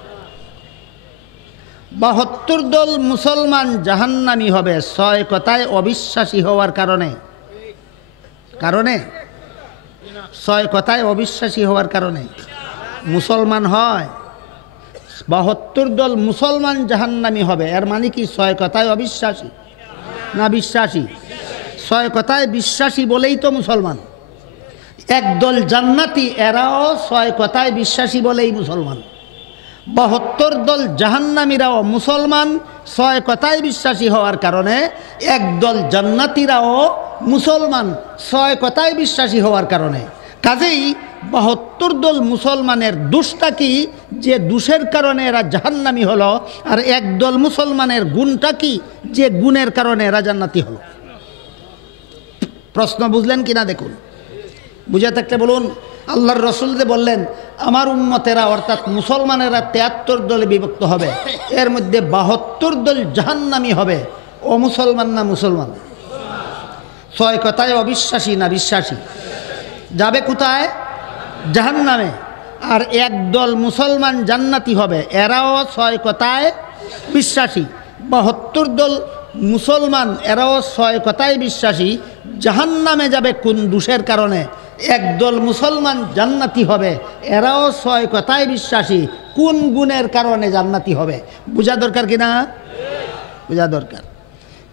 72 দল মুসলমান জাহান্নামী হবে 6 কথায় অবিশ্বাসী হওয়ার কারণে। 6 কথায় অবিশ্বাসী হওয়ার কারণে মুসলমান হয়। 72 দল মুসলমান জাহান্নামী হবে, এর মানে কি 6 কথায় অবিশ্বাসী? না বিশ্বাসী? 6 কথায় বিশ্বাসী বলেই তো মুসলমান। একদল জান্নাতি, এরাও 6 কথায় বিশ্বাসী বলেই মুসলমান। 72 দল জাহান্নামীরাও মুসলমান 6 কথায় বিশ্বাসী হওয়ার কারণে। একদল জান্নাতীরাও মুসলমান 6 কথায় বিশ্বাসী হওয়ার কারণে। কাজেই 72 দল মুসলমানের দোষটা কি যে দোষের কারণে এরা জাহান্নামী হলো, আর একদল মুসলমানের গুণটা কি যে গুণের কারণে এরা জান্নাতি হলো? প্রশ্ন বুঝলেন কিনা দেখুন। বুঝে থাকতে বলুন। আল্লাহর রসুল যে বললেন আমার উম্মতেরা অর্থাৎ মুসলমানেরা 73 দলে বিভক্ত হবে, এর মধ্যে 72 দল জাহান্নামী হবে। ও মুসলমান না মুসলমান? 6 কথায় অবিশ্বাসী না বিশ্বাসী? যাবে কোথায়? জাহান্নামে। আর একদল মুসলমান জান্নাতি হবে, এরাও 6 কথায় বিশ্বাসী। 72 দল মুসলমান, এরাও 6 কথায় বিশ্বাসী। জাহান্নামে যাবে কোন দোষের কারণে? একদল মুসলমান জান্নাতি হবে, এরাও 6 কথায় বিশ্বাসী। কোন গুণের কারণে জান্নাতি হবে? বোঝা দরকার কিনা? বোঝা দরকার।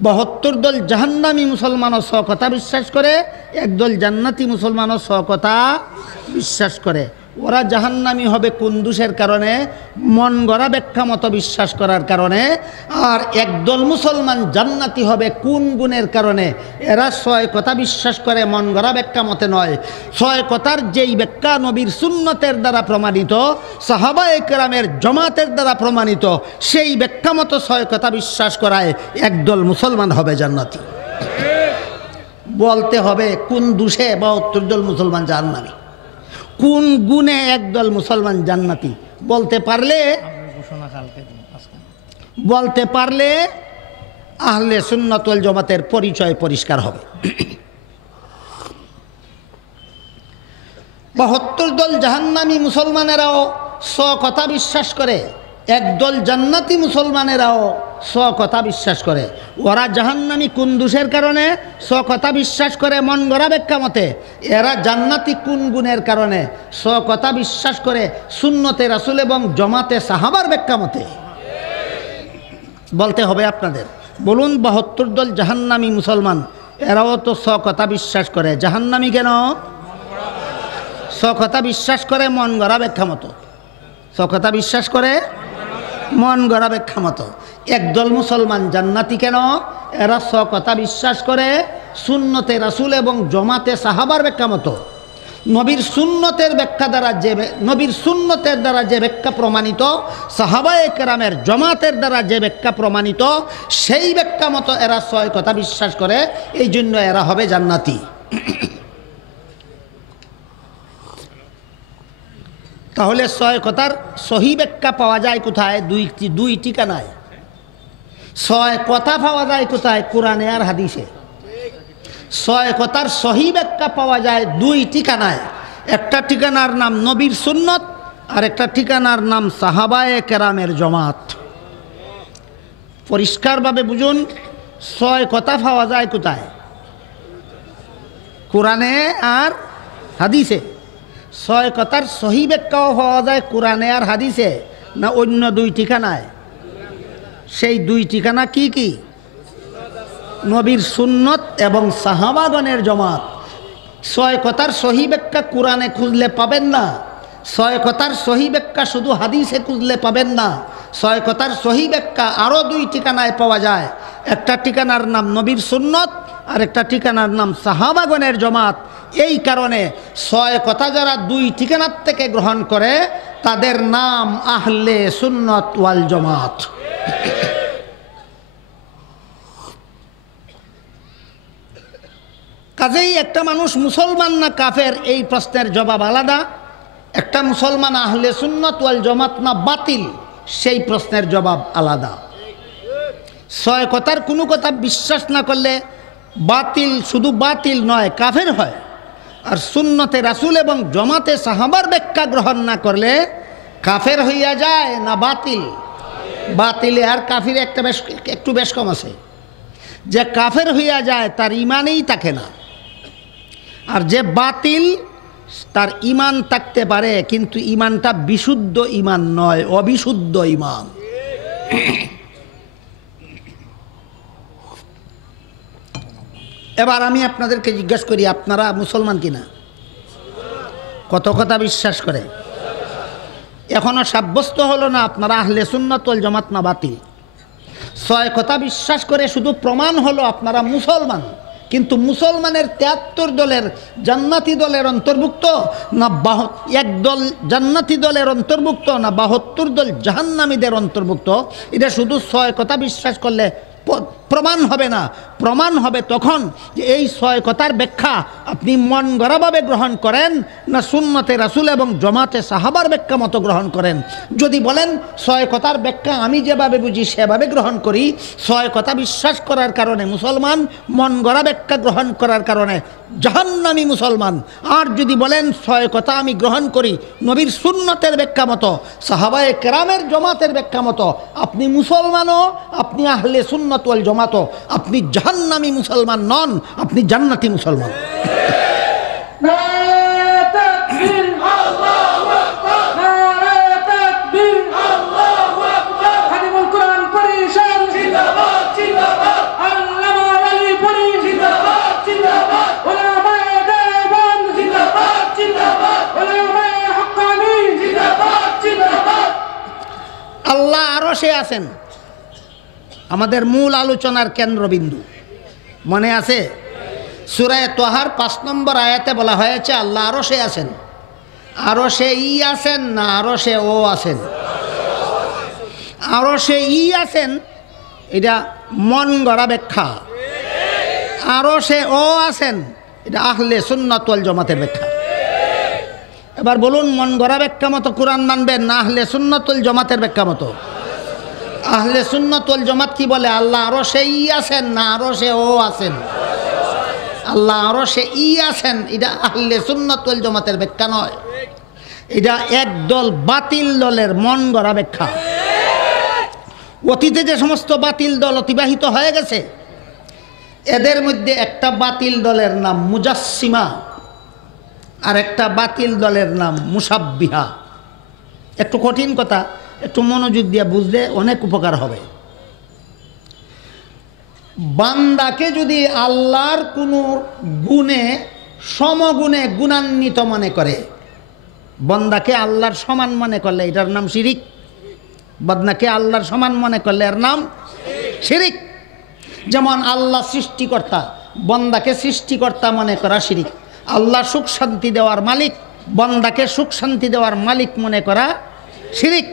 72 দল জাহান্নামী মুসলমানও 6 কথা বিশ্বাস করে, একদল জান্নাতি মুসলমানও 6 কথা বিশ্বাস করে। ওরা জাহান্নামী হবে কোন দোষের কারণে? মন গড়া ব্যাখ্যা মতো বিশ্বাস করার কারণে। আর একদল মুসলমান জান্নাতি হবে কোন গুণের কারণে? এরা 6 কথা বিশ্বাস করে, মন গড়া ব্যাখ্যা মতে নয়। 6 কথার যেই ব্যাখ্যা নবীর সুন্নতের দ্বারা প্রমাণিত, সাহাবায়ে কেরামের জমাতের দ্বারা প্রমাণিত, সেই ব্যাখ্যা মতো 6 কথা বিশ্বাস করায় একদল মুসলমান হবে জান্নাতি। বলতে হবে কোন দোষে 72 দল মুসলমান জাহান্নামী, কোন গুণে একদল মুসলমান জান্নাতি। বলতে পারলে আহলে সুন্নাত ওয়াল জামাতের পরিচয় পরিষ্কার হবে। 72 দল জাহান্নামী মুসলমানেরাও 6 কথা বিশ্বাস করে, একদল জান্নাতি মুসলমানেরাও 6 কথা বিশ্বাস করে। ওরা জাহান্নামী কোন দোষের কারণে? 6 কথা বিশ্বাস করে মন গড়া ব্যাখ্যা মতে। এরা জান্নাতি কোন গুণের কারণে? 6 কথা বিশ্বাস করে সুন্নতে রাসূল এবং জমাতে সাহাবার ব্যাখ্যা মতে। বলতে হবে আপনাদের। বলুন 72 দল জাহান্নামী মুসলমান, এরাও তো 6 কথা বিশ্বাস করে। জাহান্নামী কেন? 6 কথা বিশ্বাস করে মন গড়া ব্যাখ্যা মতো। 6 কথা বিশ্বাস করে মন গড়া ব্যাখ্যা মতো। একদল মুসলমান জান্নাতি কেন? এরা 6 কথা বিশ্বাস করে সুন্নতে রাসূল এবং জমাতে সাহাবার ব্যাখ্যা মতো। নবীর সুন্নতের ব্যাখ্যা দ্বারা নবীর সুন্নতের দ্বারা যে ব্যাখ্যা প্রমাণিত, সাহাবায়ে কেরামের জমাতের দ্বারা যে ব্যাখ্যা প্রমাণিত, সেই ব্যাখ্যা মতো এরা 6 কথা বিশ্বাস করে। এই জন্য এরা হবে জান্নাতি। তাহলে 6 কথার সহি ব্যাখ্যা পাওয়া যায় কোথায়? দুই ঠিকানায়। 6 কথা পাওয়া যায় কোথায়? কোরআনে আর হাদিসে। 6 কথার সহি ব্যাখ্যা পাওয়া যায় 2 ঠিকানায়। একটা ঠিকানার নাম নবীর সুন্নত, আর একটা ঠিকানার নাম সাহাবায়ে কেরামের জমাত। পরিষ্কারভাবে বুঝুন, 6 কথা পাওয়া যায় কোথায়? কোরআনে আর হাদিসে। 6 কথার সহি ব্যাখ্যাও পাওয়া যায় কোরআনে আর হাদিসে, না অন্য 2 ঠিকানায়? সেই 2 ঠিকানা কি কি? নবীর সুন্নত এবং সাহাবাগণের জমাত। 6 কথার সহি ব্যাখ্যা কোরআনে খুঁজলে পাবেন না। 6 কথার সহি ব্যাখ্যা শুধু হাদিসে খুঁজলে পাবেন না। 6 কথার সহি ব্যাখ্যা আরও 2 ঠিকানায় পাওয়া যায়। একটা ঠিকানার নাম নবীর সুন্নত, আর একটা ঠিকানার নাম সাহাবাগণের জমাত। এই কারণে 6 কথা যারা 2 ঠিকানার থেকে গ্রহণ করে, তাদের নাম আহলে সুন্নত ওয়াল জামাত। কাজেই একটা মানুষ মুসলমান না কাফের, এই প্রশ্নের জবাব আলাদা। একটা মুসলমান আহলে সুন্নত ওয়াল জামাত না বাতিল, সেই প্রশ্নের জবাব আলাদা। 6 কথার কোনো কথা বিশ্বাস না করলে বাতিল, শুধু বাতিল নয়, কাফের হয়। আর সুন্নতে রাসূল এবং জমাতে সাহাবার ব্যাখ্যা গ্রহণ না করলে কাফের হইয়া যায় না বাতিল? বাতিলে আর কাফির একটু বেশ কম আছে। যে কাফের হইয়া যায় তার ইমানেই থাকে না। আর যে বাতিল, তার ইমান থাকতে পারে, কিন্তু ইমানটা বিশুদ্ধ ইমান নয়, অবিশুদ্ধ ইমান। এবার আমি আপনাদেরকে জিজ্ঞাসা করি, আপনারা মুসলমান কিনা? কত কথা বিশ্বাস করে? এখনো সাব্যস্ত হলো না আপনারা আহলে সুন্নাত ওয়াল জামাত না বাতিল। 6 কথা বিশ্বাস করে শুধু প্রমাণ হলো আপনারা মুসলমান। কিন্তু মুসলমানের 73 দলের জান্নাতি দলের অন্তর্ভুক্ত না এক দল জান্নাতি দলের অন্তর্ভুক্ত না 72 দল জাহান্নামীদের অন্তর্ভুক্ত, এটা শুধু 6 কথা বিশ্বাস করলে প্রমাণ হবে না। প্রমাণ হবে তখন যে এই 6 কথার ব্যাখ্যা আপনি মন গড়াভাবে গ্রহণ করেন না সুন্নতে রাসূল এবং জমাতে সাহাবার ব্যাখ্যা মতো গ্রহণ করেন। যদি বলেন 6 কথার ব্যাখ্যা আমি যেভাবে বুঝি সেভাবে গ্রহণ করি, 6 কথা বিশ্বাস করার কারণে মুসলমান, মন গড়া ব্যাখ্যা গ্রহণ করার কারণে জাহান্নামী মুসলমান। আর যদি বলেন 6 কথা আমি গ্রহণ করি নবীর সুন্নতের ব্যাখ্যা মতো, সাহাবায়ে কেরামের জমাতের ব্যাখ্যা মতো, আপনি মুসলমানও, আপনি আহলে সুন্নাত ওয়াল জামাত, আপনি জাহান্নামী মুসলমান নন, আপনি জান্নাতি মুসলমান। আল্লাহ আরশে আছেন, আমাদের মূল আলোচনার কেন্দ্রবিন্দু মনে আছে? সূরা তাহার 5 নম্বর আয়াতে বলা হয়েছে আল্লাহ আরশে আছেন। আরশে ই আছেন না আরশে ও আছেন? আরশে ই আছেন, এটা মন গড়া ব্যাখ্যা। আরশে ও আছেন, এটা আহলে সুন্নাত ওয়াল জামাতের ব্যাখ্যা। এবার বলুন, মন গড়া ব্যাখ্যা মতো কোরআন মানবেন না আহলে সুন্নাত ওয়াল জামাতের ব্যাখ্যা মতো? আহলে সুন্নাত ওয়াল জামাত কি বলে? আল্লাহ আরশে ই আছেন না আরশে ও আছেন? আল্লাহ আরশে ই আছেন, এটা আহলে সুন্নাত ওয়াল জামাতের ব্যাখ্যা নয়, এটা একদল বাতিল দলের মন গড়া ব্যাখ্যা। অতীতে যে সমস্ত বাতিল দল অতিবাহিত হয়ে গেছে, এদের মধ্যে একটা বাতিল দলের নাম মুজাসসিমা, আর একটা বাতিল দলের নাম মুসাব্বিহা। একটু কঠিন কথা, একটু মনোযোগ দিয়ে বুঝলে অনেক উপকার হবে। বান্দাকে যদি আল্লাহর কোনো গুণে সমগুণে গুণান্বিত মনে করে, বান্দাকে আল্লাহর সমান মনে করলে এটার নাম শিরিক। বান্দাকে আল্লাহর সমান মনে করলে এর নাম শিরিক। যেমন আল্লাহ সৃষ্টিকর্তা, বান্দাকে সৃষ্টিকর্তা মনে করা শিরিক। আল্লাহ সুখ শান্তি দেওয়ার মালিক, বান্দাকে সুখ শান্তি দেওয়ার মালিক মনে করা শিরিক।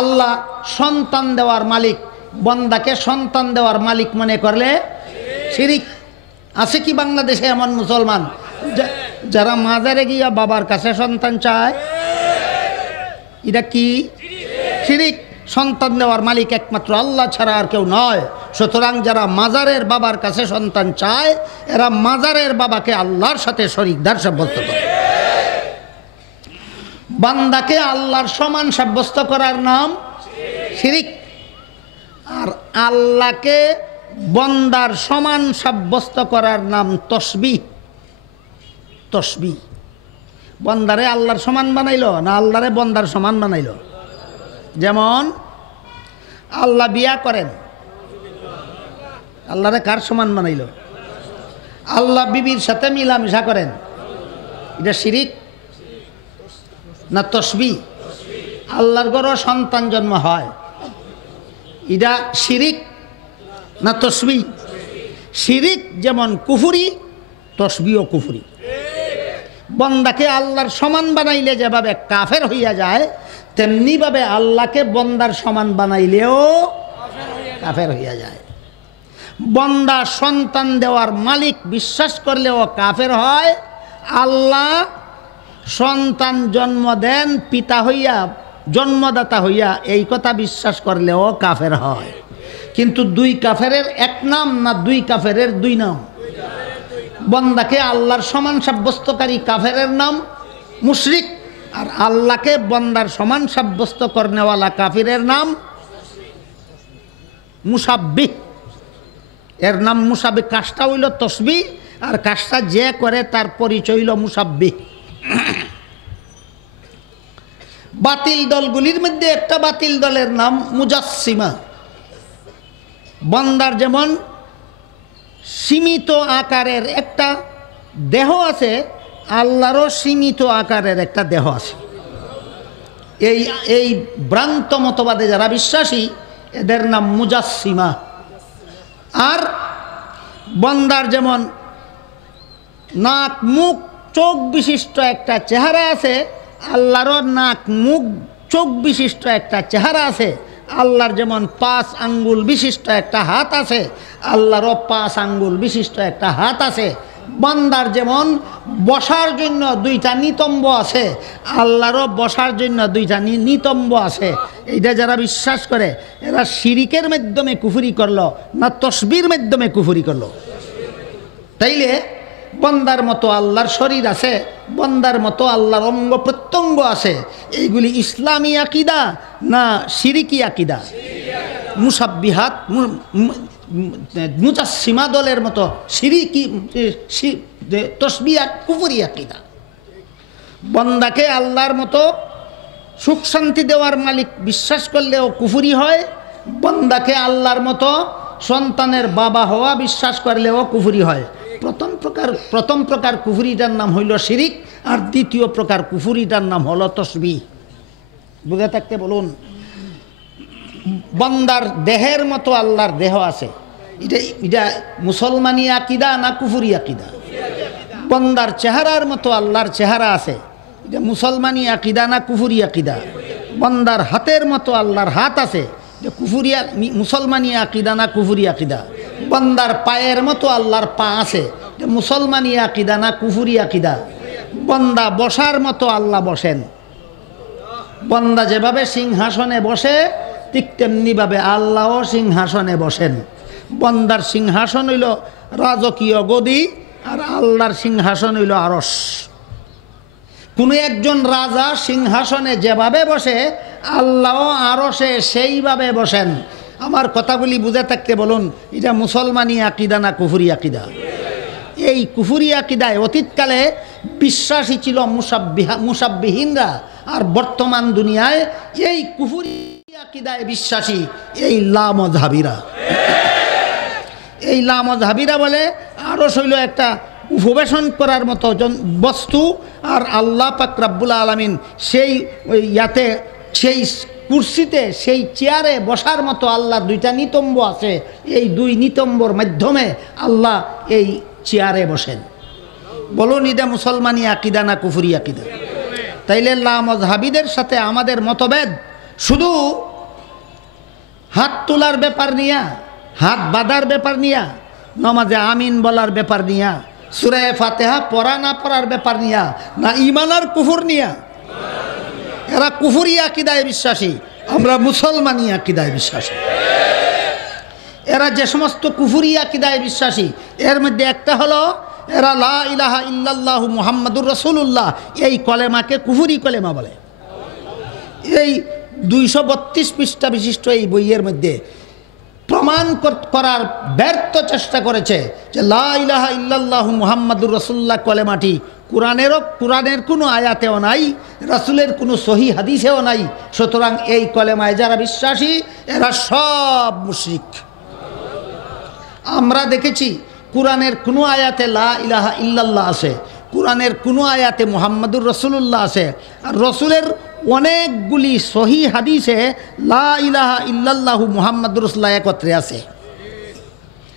আল্লাহ সন্তান দেওয়ার মালিক, বান্দাকে সন্তান দেওয়ার মালিক মনে করলে শিরিক। আছে কি বাংলাদেশে এমন মুসলমান যারা মাজারে গিয়া বাবার কাছে সন্তান চায়? এটা কি শিরিক। সন্তান দেওয়ার মালিক একমাত্র আল্লাহ ছাড়া আর কেউ নয়। সুতরাং যারা মাজারের বাবার কাছে সন্তান চায়, এরা মাজারের বাবাকে আল্লাহর সাথে শরীকদার সাব্যস্ত করে। বান্দাকে আল্লাহর সমান সাব্যস্ত করার নাম শিরিক। আর আল্লাহকে বান্দার সমান সাব্যস্ত করার নাম তসবিহ। তসবিহ। বান্দারে আল্লাহর সমান বানাইলো না আল্লাহরে বান্দার সমান বানাইলো? যেমন আল্লাহ বিয়া করেন, আল্লাহরে কার সমান বানাইলো? আল্লাহ বিবির সাথে মিলামিশা করেন, এটা শিরিক না তসবিহ? আল্লাহর ঘরে সন্তান জন্ম হয়, এটা শিরিক না তসবিহ? শিরিক যেমন কুফরি, তসবিহও কুফরি। বান্দাকে আল্লাহর সমান বানাইলে যেভাবে কাফের হইয়া যায়, তেমনিভাবে আল্লাহকে বান্দার সমান বানাইলেও কাফের হইয়া যায়। বান্দা সন্তান দেওয়ার মালিক বিশ্বাস করলেও কাফের হয়। আল্লাহ সন্তান জন্ম দেন পিতা হইয়া, জন্মদাতা হইয়া, এই কথা বিশ্বাস করলেও কাফের হয়। কিন্তু দুই কাফেরের এক নাম না দুই কাফেরের দুই নাম? বান্দাকে আল্লাহর সমান সাব্যস্তকারী কাফেরের নাম মুশরিক, আর আল্লাহকে বান্দার সমান সাব্যস্ত করনেওয়ালা কাফিরের নাম মুসাব্বিহ। এর নাম মুসাব্বিহ। কাজটা হইল তসবিহ, আর কাজটা যে করে তার পরিচয় হইল মুসাব্বিহ। বাতিল দলগুলির মধ্যে একটা বাতিল দলের নাম মুজাসসিমা। বান্দার যেমন সীমিত আকারের একটা দেহ আছে, আল্লাহরও সীমিত আকারের একটা দেহ আছে। এই ভ্রান্ত মতবাদে যারা বিশ্বাসী এদের নাম মুজাসসিমা। আর বান্দার যেমন নাক মুখ চোখ বিশিষ্ট একটা চেহারা আছে, আল্লাহরও নাক মুখ চোখ বিশিষ্ট একটা চেহারা আছে। আল্লাহর যেমন 5 আঙ্গুল বিশিষ্ট একটা হাত আছে, আল্লাহরও 5 আঙ্গুল বিশিষ্ট একটা হাত আছে। বান্দার যেমন বসার জন্য 2টা নিতম্ব আছে, আল্লাহরও বসার জন্য 2টা নিতম্ব আছে। এইটা যারা বিশ্বাস করে এরা শিরিকের মাধ্যমে কুফরি করলো না তসবির মাধ্যমে কুফরি করলো? তাইলে বান্দার মতো আল্লাহর শরীর আছে, বান্দার মতো আল্লাহর অঙ্গ প্রত্যঙ্গ আছে, এইগুলি ইসলামী আকিদা না শিরিকি আকিদা? মুসাব্বিহাত মুজাসসিমা দলের মতো শিরিকি তসবিহ কুফরি আকিদা। বান্দাকে আল্লাহর মতো সুখ শান্তি দেওয়ার মালিক বিশ্বাস করলেও কুফরি হয়, বান্দাকে আল্লাহর মতো সন্তানের বাবা হওয়া বিশ্বাস করলেও কুফরি হয়। প্রথম প্রকার কুফরিটার নাম হইল শিরিক, আর দ্বিতীয় প্রকার কুফরিটার নাম হলো তসবিহ। বুঝে থাকতে বলুন। বান্দার দেহের মতো আল্লাহর দেহ আছে, এটা মুসলমানি আকিদা না কুফরি আকিদা? বান্দার চেহারার মতো আল্লাহর চেহারা আছে, এটা মুসলমানি আকিদা না কুফরি আকিদা? বান্দার হাতের মতো আল্লাহর হাত আছে, এটা কুফরিয়া মুসলমানি আকিদা না কুফরি আকিদা? বান্দার পায়ের মতো আল্লাহর পা আছে, এটা মুসলমানি আকিদা না কুফরি আকিদা? বান্দা বসার মতো আল্লাহ বসেন, বান্দা যেভাবে সিংহাসনে বসে ঠিক তেমনিভাবে আল্লাহও সিংহাসনে বসেন। বান্দার সিংহাসন হইল রাজকীয় গদি, আর আল্লাহর সিংহাসন হইল আরশ। কোনো একজন রাজা সিংহাসনে যেভাবে বসে আল্লাহও আরশে সেইভাবে বসেন। আমার কথাগুলি বুঝে থাকতে বলুন, এটা মুসলমানি আকিদা না কুফরি আকিদা? এই কুফরি আকিদায় অতীতকালে বিশ্বাসী ছিল মুসাব্বিহিনরা, আর বর্তমান দুনিয়ায় এই কুফরি আকিদায় বিশ্বাসী এই লামযহাবীরা। এই লামযহাবীরা বলে আরশ হইল একটা উপবেশন করার মতো বস্তু, আর আল্লাহ পাক রব্বুল আলামিন সেই ইয়াতে সেই কুরসিতে সেই চেয়ারে বসার মতো আল্লাহ 2টা নিতম্ব আছে, এই 2 নিতম্বর মাধ্যমে আল্লাহ এই চেয়ারে বসেন। বলুন এটা মুসলমানি আকিদা না কুফরি আকিদা? তাইলে লামযহাবীদের সাথে আমাদের মতভেদ শুধু হাত তোলার ব্যাপার নিয়া, হাত বাঁধার ব্যাপার নিয়া, নামাজে আমিন বলার ব্যাপার নিয়া, সূরা ফাতিহা পড়া না পড়ার ব্যাপার নিয়া, না ঈমান আর কুফর নিয়া? এরা কুফরি আকিদায় বিশ্বাসী, আমরা মুসলমানি আকিদায় বিশ্বাসী। এরা যে সমস্ত কুফরি আকিদায় বিশ্বাসী এর মধ্যে একটা হলো এরা লা ইলাহা ইল্লাল্লাহু মুহাম্মাদুর রাসূলুল্লাহ এই কলেমাকে কুফরি কলেমা বলে। এই 232 পৃষ্ঠা বিশিষ্ট এই বইয়ের মধ্যে প্রমাণ করার ব্যর্থ চেষ্টা করেছে যে লা ইলাহা ইল্লাল্লাহু মুহাম্মাদুর রাসূলুল্লাহ কলেমাটি কোরআনের কোনো আয়াতেও নাই, রাসূলের কোনো সহি হাদিসেও নাই। সুতরাং এই কলেমায় যারা বিশ্বাসী এরা সব মুশরিক। আমরা দেখেছি কোরআনের কোনো আয়াতে লা ইলাহা ইল্লাল্লাহ আছে, কোরআনের কোনো আয়াতে মুহাম্মাদুর রাসূলুল্লাহ আছে, আর রাসূলের অনেকগুলি সহি হাদিসে লা ইলাহা ইল্লাল্লাহু মুহাম্মাদুর রাসূলুল্লাহ একত্রে আছে।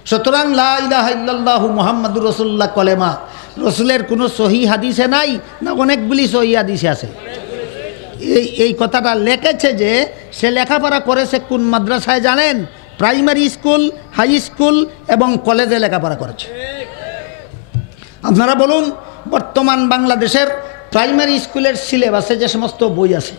সুতরাং লা ইলাহা ইল্লাল্লাহু মুহাম্মাদুর রাসূলুল্লাহ কলেমা রাসূলের কোনো সহি হাদিসে নাই, না অনেকগুলি সহি হাদিসে আছে? এই কথাটা লিখেছে যে সে লেখাপড়া করেছে কোন মাদ্রাসায় জানেন? প্রাইমারি স্কুল, হাই স্কুল এবং কলেজে লেখাপড়া করেছে। আপনারা বলুন, বর্তমান বাংলাদেশের প্রাইমারি স্কুলের সিলেবাসে যে সমস্ত বই আছে,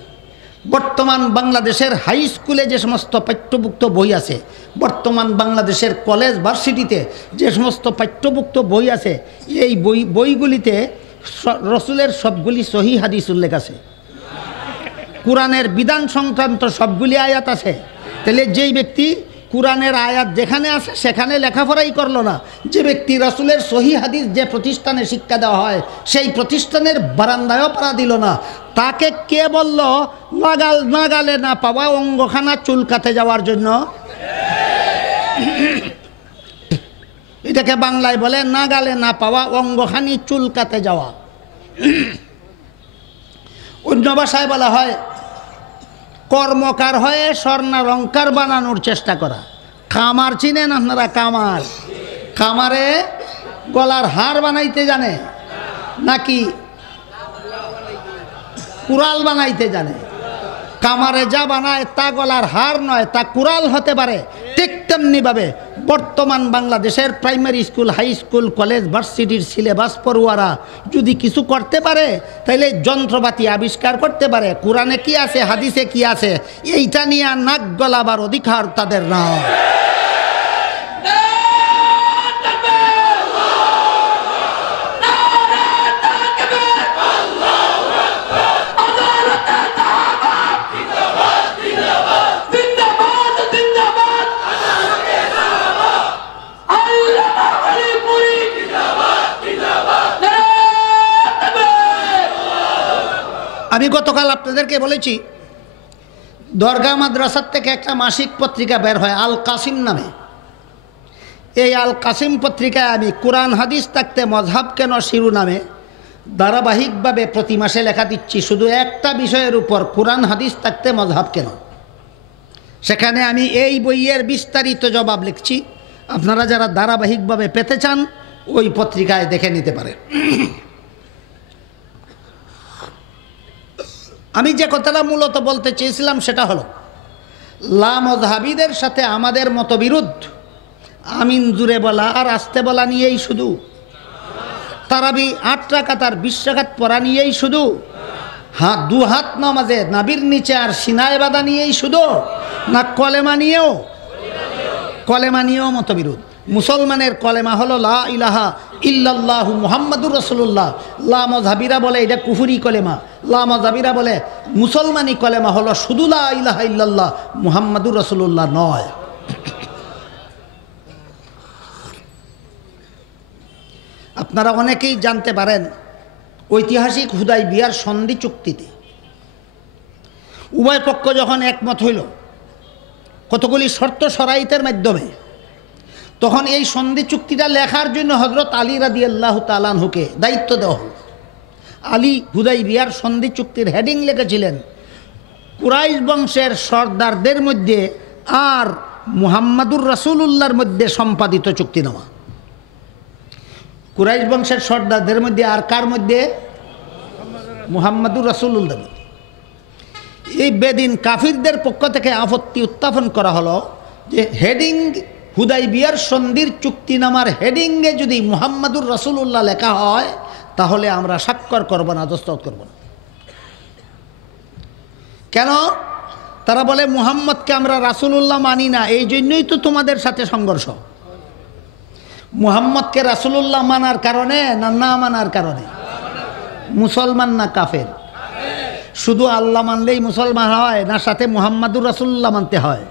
বর্তমান বাংলাদেশের হাই স্কুলে যে সমস্ত পাঠ্যভুক্ত বই আছে, বর্তমান বাংলাদেশের কলেজ ভার্সিটিতে যে সমস্ত পাঠ্যভুক্ত বই আছে, এই বইগুলিতে রাসূলের সবগুলি সহি হাদিস উল্লেখ আছে, কোরআনের বিধান সংক্রান্ত সবগুলি আয়াত আছে। তাহলে যেই ব্যক্তি কোরআনের আয়াত যেখানে আছে সেখানে লেখাপড়াই করলো না, যে ব্যক্তি রাসূলের সহি হাদিস যে প্রতিষ্ঠানে শিক্ষা দেওয়া হয় সেই প্রতিষ্ঠানের বারান্দায়ও পাড়া দিল না, তাকে কে বলল নাগালে না পাওয়া অঙ্গখানা চুলকাতে যাওয়ার জন্য? এটাকে বাংলায় বলে নাগালে না পাওয়া অঙ্গখানি চুলকাতে যাওয়া। অন্য ভাষায় বলা হয় কর্মকার হয়ে স্বর্ণালঙ্কার বানানোর চেষ্টা করা। কামার চিনেন আপনারা? কামার, কামারে গলার হার বানাইতে জানে নাকি কুড়াল বানাইতে জানে? কামারে যা বানায় তা গলার হার নয়, তা কুড়াল হতে পারে। ঠিক তেমনিভাবে বর্তমান বাংলাদেশের primary school, high school, college, ভার্সিটির সিলেবাস পড়ুয়ারা যদি কিছু করতে পারে তাহলে যন্ত্রপাতি আবিষ্কার করতে পারে। কোরআনে কি আছে, হাদিসে কি আছে, এইটা নিয়ে নাক গলাবার অধিকার তাদের নয়। আমি গতকাল আপনাদেরকে বলেছি দরগা মাদ্রাসার থেকে একটা মাসিক পত্রিকা বের হয় আল কাসিম নামে। এই আল কাসিম পত্রিকায় আমি কোরআন হাদিস থাকতে মজহাব কেন শিরোনামে ধারাবাহিকভাবে প্রতি মাসে লেখা দিচ্ছি শুধু একটা বিষয়ের উপর, কোরআন হাদিস থাকতে মজহাব কেন। সেখানে আমি এই বইয়ের বিস্তারিত জবাব লিখছি। আপনারা যারা ধারাবাহিকভাবে পেতে চান ওই পত্রিকায় দেখে নিতে পারে। আমি যে কথাটা মূলত বলতে চেয়েছিলাম সেটা হলো লামজহাবিদের সাথে আমাদের মতবিরোধ আমিন জুড়ে বলা আর আস্তে বলা নিয়েই শুধু, তারাবি 8 রাকাত আর 20 রাকাত পড়া নিয়েই শুধু, হাত 2 হাত নামাজে নাবির নিচে আর সিনায় বাঁধা নিয়েই শুধু, না কলেমা নিয়েও? কলেমা নিয়েও মতবিরোধ। মুসলমানের কলেমা হলো লা ইলাহা ইল্লাল্লাহু মুহাম্মাদুর রাসূলুল্লাহ। লামজহাবিরা বলে এটা কুফরি কলেমা। লামজহাবিরা বলে মুসলমানি কলেমা হলো শুধু লা ইলাহা ইল্লাল্লাহ মুহাম্মাদুর রাসূলুল্লাহ নয়। আপনারা অনেকেই জানতে পারেন ঐতিহাসিক হুদাইবিয়ার সন্ধি চুক্তিতে উভয় পক্ষ যখন একমত হইল কতগুলি শর্ত শরাইতের মাধ্যমে, তখন এই সন্ধি চুক্তিটা লেখার জন্য হযরত আলী রাদিয়াল্লাহু তাআলা আনহুকে দায়িত্ব দেওয়া হল। আলী হুদাইবিয়ার সন্ধি চুক্তির হেডিং লিখেছিলেন কুরাইশ বংশের সর্দারদের মধ্যে আর মুহাম্মাদুর রাসূলুল্লাহর মধ্যে সম্পাদিত চুক্তিনামা। কুরাইশ বংশের সর্দারদের মধ্যে আর কার মধ্যে? মুহাম্মাদুর রাসূলুল্লাহ। এই বেদিন কাফিরদের পক্ষ থেকে আপত্তি উত্থাপন করা হলো যে হেডিং হুদাইবিয়ার সন্ধির চুক্তিনামার হেডিংয়ে যদি মুহাম্মাদুর রাসূলুল্লাহ লেখা হয় তাহলে আমরা স্বাক্ষর করব না, দস্তখত করব না। কেন? তারা বলে মুহাম্মদকে আমরা রাসূলুল্লাহ মানি না, এই জন্যই তো তোমাদের সাথে সংঘর্ষ। মুহাম্মদকে রাসূলুল্লাহ মানার কারণে না না মানার কারণে? মুসলমান না কাফের? শুধু আল্লাহ মানলেই মুসলমান হয় না সাথে মুহাম্মাদুর রাসূলুল্লাহ মানতে হয়?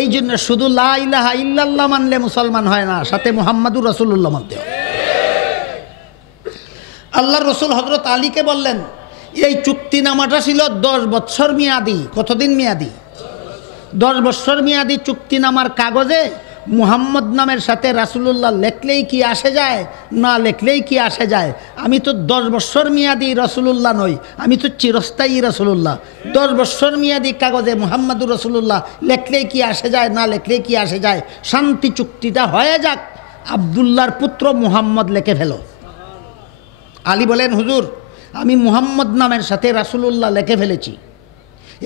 এই জন্য শুধু লা ইলাহা ইল্লাল্লাহ মানলে মুসলমান হয় না, সাথে মুহাম্মাদুর রাসূলুল্লাহ মানতে হয়। আল্লাহর রাসূল হযরত আলীকে বললেন এই চুক্তিনামাটা ছিল 10 বছর মেয়াদি। কতদিন মেয়াদি? 10 বছর মেয়াদি চুক্তিনামার কাগজে মুহাম্মদ নামের সাথে রাসূলুল্লাহ লেখলেই কি আসে যায়, না লেখলেই কি আসে যায়? আমি তো 10 বছর মেয়াদি রাসূলুল্লাহ নই, আমি তো চিরস্থায়ী রাসূলুল্লাহ। 10 বছর মেয়াদি কাগজে মুহাম্মাদুর রাসূলুল্লাহ লেখলেই কি আসে যায়, না লেখলেই কি আসে যায়? শান্তি চুক্তিটা হয়ে যাক, আব্দুল্লাহর পুত্র মুহাম্মদ লিখে ফেলো। আলী বলেন হুজুর আমি মুহাম্মদ নামের সাথে রাসূলুল্লাহ লিখে ফেলেছি,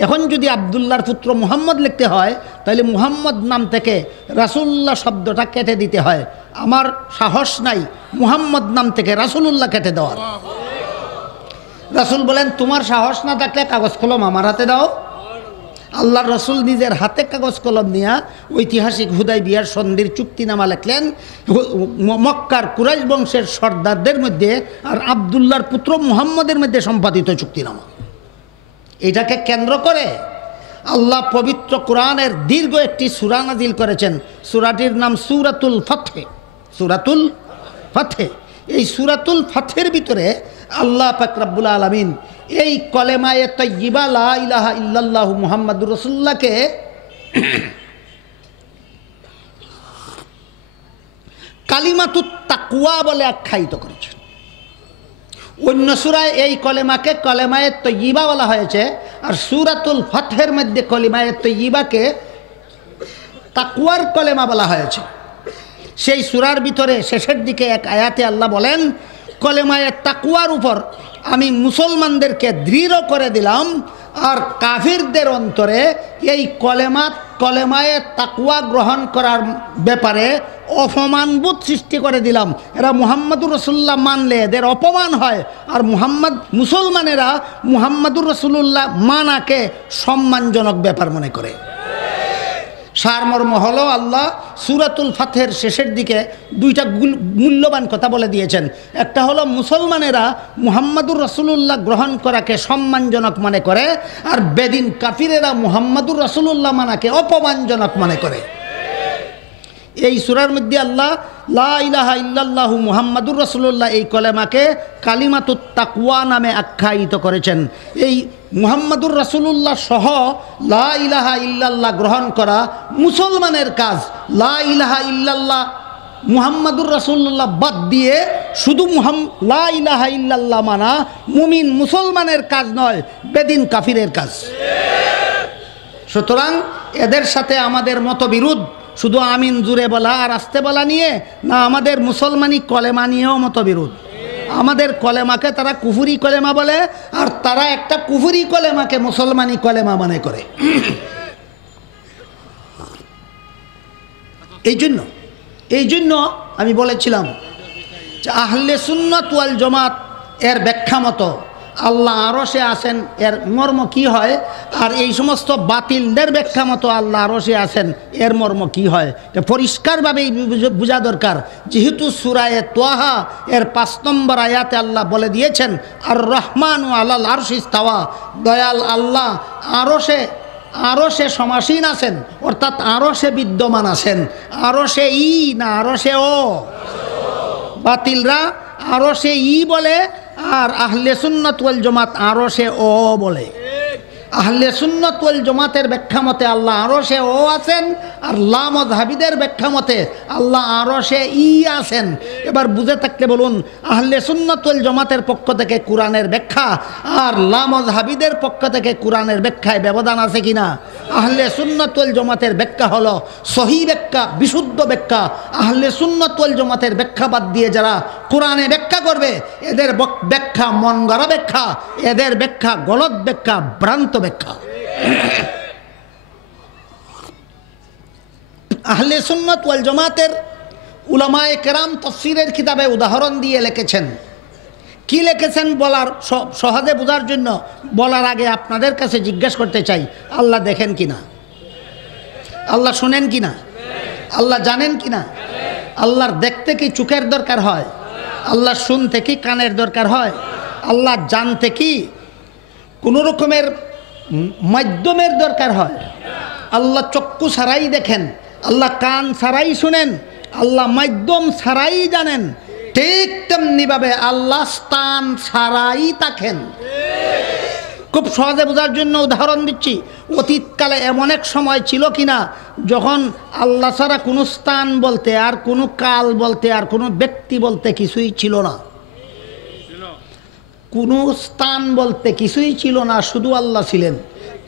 এখন যদি আব্দুল্লাহর পুত্র মুহাম্মদ লিখতে হয় তাহলে মুহাম্মদ নাম থেকে রাসূলুল্লাহ শব্দটা কেটে দিতে হয়। আমার সাহস নাই মুহাম্মদ নাম থেকে রাসূলুল্লাহ কেটে দেওয়ার। রাসূল বলেন তোমার সাহস না থাকলে কাগজ কলম আমার হাতে দাও। আল্লাহর রাসূল নিজের হাতে কাগজ কলম নিয়ে ঐতিহাসিক হুদাইবিয়ার সন্ধির চুক্তিনামা লিখলেন মক্কার কুরাইশ বংশের সর্দারদের মধ্যে আর আব্দুল্লাহর পুত্র মুহাম্মদের মধ্যে সম্পাদিত চুক্তিনামা। এটাকে কেন্দ্র করে আল্লাহ পবিত্র কোরআনের দীর্ঘ একটি সূরা নাজিল করেছেন। সূরাটির নাম সূরাতুল ফাতহ। সূরাতুল ফাতহ, এই সূরাতুল ফাতহের ভিতরে আল্লাহ পাক রব্বুল আলামিন এই কলেমায়ে তাইয়্যিবা লা ইলাহা ইল্লাল্লাহু মুহাম্মাদুর রাসূলুল্লাহকে কালিমাতুত তাকওয়া বলে আখ্যায়িত করেছেন। অন্য সূরায় এই কলেমাকে কলেমায়ে তয়্যিবা বলা হয়েছে, আর সূরাতুল ফাতহের মধ্যে কলিমায়ে তয়্যিবাকে তাকওয়ার কলেমা বলা হয়েছে। সেই সূরার ভিতরে শেষের দিকে এক আয়াতে আল্লাহ বলেন, কলেমায়ে তাকওয়ার উপর আমি মুসলমানদেরকে দৃঢ় করে দিলাম, আর কাফিরদের অন্তরে এই কলেমায়ে তাকওয়া গ্রহণ করার ব্যাপারে অপমানবোধ সৃষ্টি করে দিলাম। এরা মুহাম্মাদুর রাসূলুল্লাহ মানলে এদের অপমান হয়, আর মুসলমানেরা মুহাম্মাদুর রাসূলুল্লাহ মানাকে সম্মানজনক ব্যাপার মনে করে। সারমর্ম হলো আল্লাহ সূরাতুল ফাতহের শেষের দিকে দুইটা মূল্যবান কথা বলে দিয়েছেন। একটা হলো মুসলমানেরা মুহাম্মাদুর রাসূলুল্লাহ গ্রহণ করাকে সম্মানজনক মনে করে, আর বেদিন কাফিরেরা মুহাম্মাদুর রাসূলুল্লাহ মানাকে অপমানজনক মনে করে। এই সূরার মধ্যে আল্লাহ লা ইলাহা ইল্লাল্লাহু মুহাম্মাদুর রাসূলুল্লাহ এই কলেমাকে কালিমাতুত তাকওয়া নামে আখ্যায়িত করেছেন। এই মুহাম্মাদুর রাসূলুল্লাহ সহ লা ইলাহা ইল্লাল্লাহ গ্রহণ করা মুসলমানের কাজ। লা ইলাহা ইল্লাল্লাহ মুহাম্মাদুর রাসূলুল্লাহ বাদ দিয়ে শুধু লা ইলাহা ইল্লাল্লাহ মানা মুমিন মুসলমানের কাজ নয়, বেদিন কাফিরের কাজ। সুতরাং এদের সাথে আমাদের মতবিরোধ শুধু আমিন জুড়ে বলা আর আস্তে বলা নিয়ে না, আমাদের মুসলমানি কলেমা নিয়েও মতবিরোধ। আমাদের কলেমাকে তারা কুফুরি কলেমা বলে, আর তারা একটা কুফুরি কলেমাকে মুসলমানি কলেমা মনে করে। এই জন্য আমি বলেছিলাম যে আহলে সুন্নাত ওয়াল জামাত এর ব্যাখ্যা মতো আল্লাহ আরশে আছেন, এর মর্ম কি হয়, আর এই সমস্ত বাতিলদের ব্যাখ্যা মতো আল্লাহ আরশে আছেন এর মর্ম কি হয়, পরিষ্কারভাবেই বোঝা দরকার। যেহেতু সূরায়ে তাহা এর 5 নম্বর আয়াতে আল্লাহ বলে দিয়েছেন আর রহমানু আলাল আরশি ইস্তাওয়া, দয়াল আল্লাহ আরশে সমাসীন আছেন, অর্থাৎ আরশে বিদ্যমান আছেন। আরশে ই না আরশে ও। বাতিলরা আরশে ই বলে, আর আহলে সুন্নাত ওয়াল জামাত আরশে ও বলে। আহলে সুন্নাত ওয়াল জামাতের ব্যাখ্যা মতে আল্লাহ আরশে ও আছেন, আর লা মাযহাবীদের ব্যাখ্যা মতে আল্লাহ আরশে ই আছেন। এবার বুঝে থাকলে বলুন, আহলে সুন্নাত ওয়াল জামাতের পক্ষ থেকে কোরআনের ব্যাখ্যা আর লা মাযহাবীদের পক্ষ থেকে কোরআনের ব্যাখ্যায় ব্যবধান আছে কিনা? আহলে সুন্নাত ওয়াল জামাতের ব্যাখ্যা হলো সহিহ ব্যাখ্যা, বিশুদ্ধ ব্যাখ্যা। আহলে সুন্নাত ওয়াল জামাতের ব্যাখ্যা বাদ দিয়ে যারা কোরআনে ব্যাখ্যা করবে, এদের ব্যাখ্যা মন গড়া ব্যাখ্যা, এদের ব্যাখ্যা গলত ব্যাখ্যা, ভ্রান্ত ব্যাখ্যা। আহলে সুন্নাত ওয়াল জামাতের উলামায়ে কেরাম তাফসীরের কিতাবে উদাহরণ দিয়ে লিখেছেন। কি লিখেছেন বলার সহজে বোঝার জন্য বলার আগে আপনাদের কাছে জিজ্ঞাসা করতে চাই, আল্লাহ দেখেন কিনা? আল্লাহ শুনেন কিনা? আল্লাহ জানেন কিনা? আল্লাহর দেখতে কি চোখের দরকার হয়? আল্লাহ শুনতে কি কানের দরকার হয়? আল্লাহ জানতে কি কোনো রকমের মাধ্যমের দরকার হয়? আল্লাহ চক্ষু ছাড়াই দেখেন, আল্লাহ কান ছাড়াই শুনেন, আল্লাহ মাধ্যম ছাড়াই জানেন। ঠিক তেমনিভাবে আল্লাহ স্থান ছাড়াই থাকেন। খুব সহজে বোঝার জন্য উদাহরণ দিচ্ছি। অতীতকালে এমন এক সময় ছিল কিনা যখন আল্লাহ ছাড়া কোনো স্থান বলতে আর কোনো কাল বলতে আর কোনো ব্যক্তি বলতে কিছুই ছিল না। কোনো স্থান বলতে কিছুই ছিল না, শুধু আল্লাহ ছিলেন।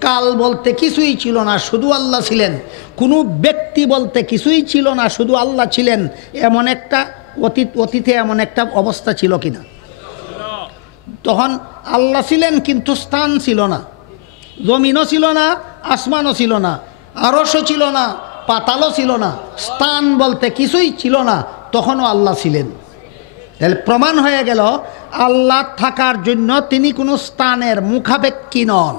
কাল বলতে কিছুই ছিল না, শুধু আল্লাহ ছিলেন। কোনো ব্যক্তি বলতে কিছুই ছিল না, শুধু আল্লাহ ছিলেন। এমন একটা অতীতে এমন একটা অবস্থা ছিল কিনা? তখন আল্লাহ ছিলেন কিন্তু স্থান ছিল না, জমিনও ছিল না, আসমানও ছিল না, আরশও ছিল না, পাতালও ছিল না, স্থান বলতে কিছুই ছিল না, তখনও আল্লাহ ছিলেন। তাহলে প্রমাণ হয়ে গেল আল্লাহ থাকার জন্য তিনি কোনো স্থানের মুখাপেক্ষী নন।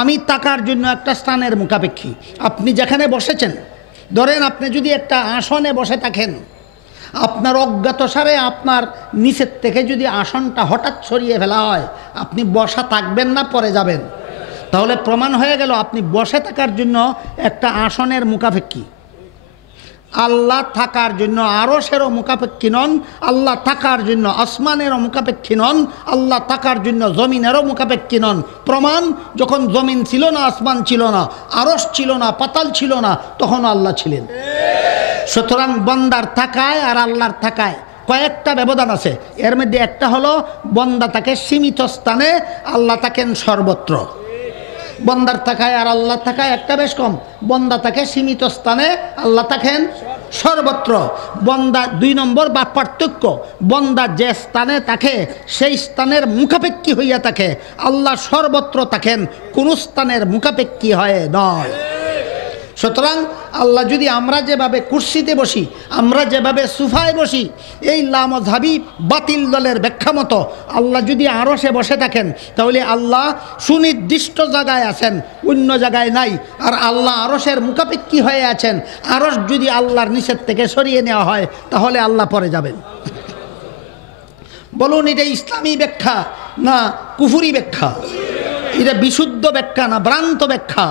আমি থাকার জন্য একটা স্থানের মুখাপেক্ষী। আপনি যেখানে বসেছেন, ধরেন আপনি যদি একটা আসনে বসে থাকেন, আপনার অজ্ঞাতসারে আপনার নিচের থেকে যদি আসনটা হঠাৎ সরিয়ে ফেলা হয়, আপনি বসা থাকবেন না, পরে যাবেন। তাহলে প্রমাণ হয়ে গেল আপনি বসে থাকার জন্য একটা আসনের মুখাপেক্ষী। আল্লাহ থাকার জন্য আরশেরও মুখাপেক্ষী নন, আল্লাহ থাকার জন্য আসমানেরও মুখাপেক্ষী নন, আল্লাহ থাকার জন্য জমিনেরও মুখাপেক্ষী নন। প্রমাণ, যখন জমিন ছিল না, আসমান ছিল না, আরশ ছিল না, পাতাল ছিল না, তখনও আল্লাহ ছিলেন। সুতরাং বন্দার থাকায় আর আল্লাহর থাকায় কয়েকটা ব্যবধান আছে। এর মধ্যে একটা হলো বন্দা থাকে সীমিত স্থানে, আল্লাহ থাকেন সর্বত্র। বন্দার থাকায় আর আল্লাহ থাকায় একটা বেশ কম। বন্দা থাকে সীমিত স্থানে, আল্লাহ থাকেন সর্বত্র। বন্দা 2 নম্বর বা পার্থক্য, বন্দা যে স্থানে থাকে সেই স্থানের মুখাপেক্ষী হইয়া থাকে, আল্লাহ সর্বত্র থাকেন, কোন স্থানের মুখাপেক্ষী হয় নয়। সুতরাং আল্লাহ যদি আমরা যেভাবে কুরসিতে বসি, আমরা যেভাবে সুফায় বসি, এই লামযহাবী বাতিল দলের ব্যাখ্যা মতো আল্লাহ যদি আরশে বসে থাকেন, তাহলে আল্লাহ সুনির্দিষ্ট জায়গায় আছেন, অন্য জায়গায় নাই। আর আল্লাহ আরশের মুখাপেক্ষী হয়ে আছেন। আরশ যদি আল্লাহর নিচের থেকে সরিয়ে নেওয়া হয়, তাহলে আল্লাহ পরে যাবেন। বলুন, এটা ইসলামী ব্যাখ্যা না কুফরি ব্যাখ্যা? এটা বিশুদ্ধ ব্যাখ্যা না ভ্রান্ত ব্যাখ্যা?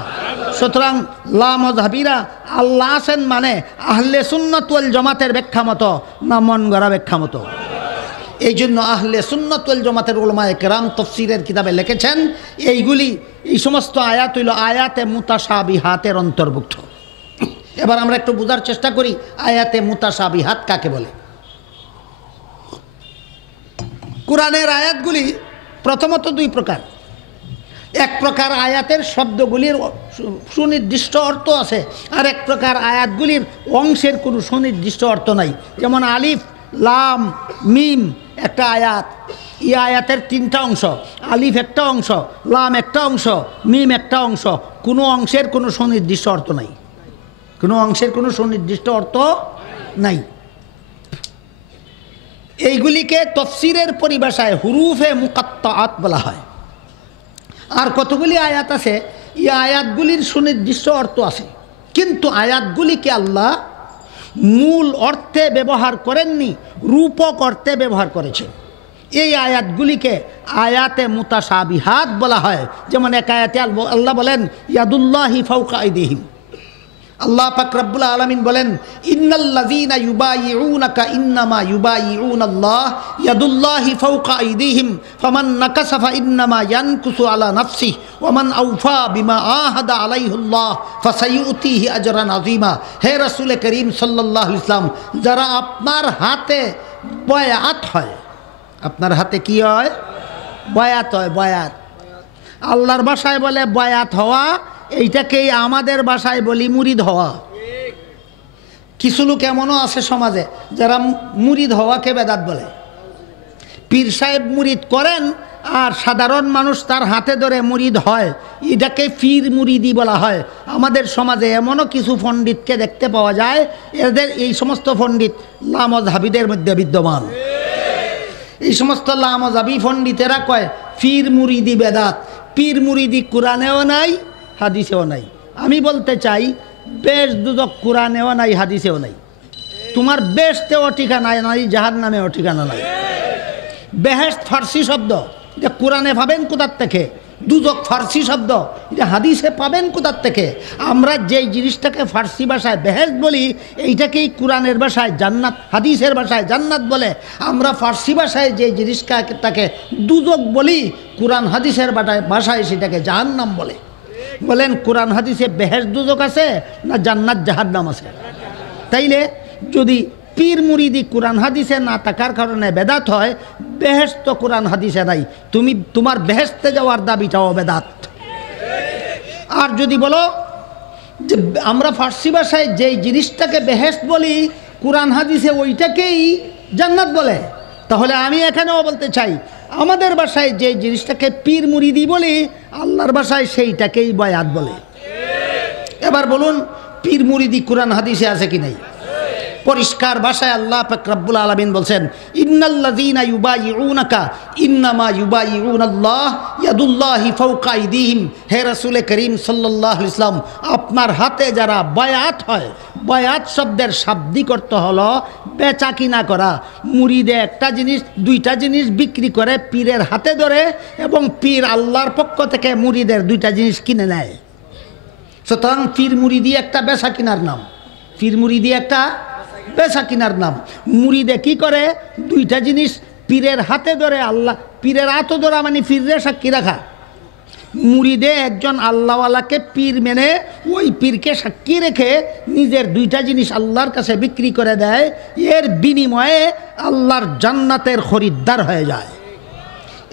সুতরাং লামযহাবীরা আল্লাহ আছেন মানে আহলে সুন্নাত ওয়াল জামাতের ব্যাখ্যা মতো না মন গড়া ব্যাখ্যা মতো? এই জন্য আহলে সুন্নাত ওয়াল জামাতের উলামায়ে কেরাম তাফসীরের কিতাবে লিখেছেন, এইগুলি এই সমস্ত আয়াত হইল আয়াতে মুতাশাবিহাতের অন্তর্ভুক্ত। এবার আমরা একটু বোঝার চেষ্টা করি আয়াতে মুতাশাবিহাত কাকে বলে। কোরআনের আয়াতগুলি প্রথমত 2 প্রকার। এক প্রকার আয়াতের শব্দগুলির সুনির্দিষ্ট অর্থ আছে, আর এক প্রকার আয়াতগুলির অংশের কোনো সুনির্দিষ্ট অর্থ নাই। যেমন আলিফ লাম মিম একটা আয়াত, এই আয়াতের 3টা অংশ, আলিফ একটা অংশ, লাম একটা অংশ, মিম একটা অংশ। কোনো অংশের কোনো সুনির্দিষ্ট অর্থ নাই, কোনো অংশের কোনো সুনির্দিষ্ট অর্থ নাই। এইগুলিকে তাফসীরের পরিভাষায় হুরুফে মুকাত্তাআত বলা হয়। আর কতগুলি আয়াত আছে, এই আয়াতগুলির সুনির্দিষ্ট অর্থ আছে, কিন্তু আয়াতগুলিকে আল্লাহ মূল অর্থে ব্যবহার করেননি, রূপক অর্থে ব্যবহার করেছেন। এই আয়াতগুলিকে আয়াতে মুতাশাবিহাত বলা হয়। যেমন এক আয়াতে আল্লাহ বলেন ইয়াদুল্লাহি ফাওকা আইদিহিম। আল্লাহ পাক রব্বুল আলামিন বলেন ইন্নাল্লাযীনা ইউবাইউনাকা ইন্নামা ইউবাইউনাল্লাহ ইয়াদুল্লাহি ফাওকা আইদিহিম ফামান নাকাসা ফাইন্নামা ইয়ানকুসু আলা নাফসিহি ওয়ামান আওফা বিমা আহাদা আলাইহুল্লাহ ফাসাইউতিহি আজরান আযীমা। হে রাসূল করিম সাল্লাল্লাহু আলাইহি ওয়াসাল্লাম, যারা আপনার হাতে বায়াত হয়, আপনার হাতে কি হয়? বায়াত হয়। বায়াত আল্লাহর ভাষায় বলে বায়াত হওয়া, এইটাকেই আমাদের ভাষায় বলি মুরিদ হওয়া। কিছু লোক এমনও আছে সমাজে যারা মুরিদ হওয়াকে বেদাত বলে। পীর সাহেব মুরিদ করেন আর সাধারণ মানুষ তার হাতে ধরে মুরিদ হয়, এটাকে পীর মুরিদি বলা হয়। আমাদের সমাজে এমনও কিছু পণ্ডিতকে দেখতে পাওয়া যায়, এদের এই সমস্ত পণ্ডিত লামযহাবীদের মধ্যে বিদ্যমান। এই সমস্ত লামযহাবী পণ্ডিতেরা কয় পীর মুরিদি বেদাত। পীর মুরিদি কোরআনেও নাই, হাদিসেও নাই। আমি বলতে চাই বেশ দুদক কোরআনেও নাই, হাদিসেও নাই। তোমার বেশতেও ঠিকানা নাই, জাহান্নামেও ঠিকানা নাই। বেহেশত ফার্সি শব্দ, এটা কোরআনে পাবেন কোথার থেকে? দুদক ফার্সি শব্দ, এটা হাদিসে পাবেন কোথার থেকে? আমরা যেই জিনিসটাকে ফার্সি ভাষায় বেহেশত বলি, এইটাকেই কোরআনের ভাষায় জান্নাত, হাদিসের ভাষায় জান্নাত বলে। আমরা ফার্সি ভাষায় যে জিনিসটাকে দুদক বলি, কোরআন হাদিসের ভাষায় সেটাকে জাহান্নাম বলে। বলেন কোরআন হাদিসে বেহেশত দুদক আছে না জান্নাত জাহান্নাম আছে? তাইলে যদি পীর মুরিদি কোরআন হাদিসে না থাকার কারণে বেদাত হয়, বেহেশত তো কোরআন হাদিসে নাই, তোমার বেহেশতে যাওয়ার দাবিটাও বেদাত। আর যদি বলো যে আমরা ফার্সি ভাষায় যেই জিনিসটাকে বেহেশত বলি, কোরআন হাদিসে ওইটাকেই জান্নাত বলে, তাহলে আমি এখানেও বলতে চাই আমাদের ভাষায় যে জিনিসটাকে পীর মুরিদি বলি, আল্লাহর ভাষায় সেইটাকেই বায়াত বলে। এবার বলুন পীর মুরিদি কোরআন হাদিসে আছে কি নাই? পরিষ্কার ভাষায় আল্লাহ পাক রব্বুল আলামিন বলছেন ইন্নাল্লাযীনা ইউবাইউনাকা ইন্নামা ইউবাইউনাল্লাহ ইয়াদুল্লাহি ফাওকা আইদিহিম। হে রাসূল করিম সাল্লাল্লাহু আলাইহি ওয়াসাল্লাম, আপনার হাতে যারা বায়াত হয়, বায়াত শব্দের শাব্দিক অর্থ হলো বেচা কিনা করা। মুরিদে একটা জিনিস, 2টা জিনিস বিক্রি করে পীরের হাতে ধরে, এবং পীর আল্লাহর পক্ষ থেকে মুরিদের 2টা জিনিস কিনে নেয়। সুতরাং পীর মুরিদি একটা বেচা কিনার নাম, পীর মুরিদি একটা বেচা কিনার নাম। মুরিদে কি করে? 2টা জিনিস পীরের হাতে ধরে, আল্লাহ পীরের হাতে ধরা মানে পীরের সাক্ষী রাখা। মুরিদে একজন আল্লাহওয়ালাকে পীর মেনে ওই পীরকে সাক্ষী রেখে নিজের দুইটা জিনিস আল্লাহর কাছে বিক্রি করে দেয়, এর বিনিময়ে আল্লাহর জান্নাতের খরিদ্দার হয়ে যায়।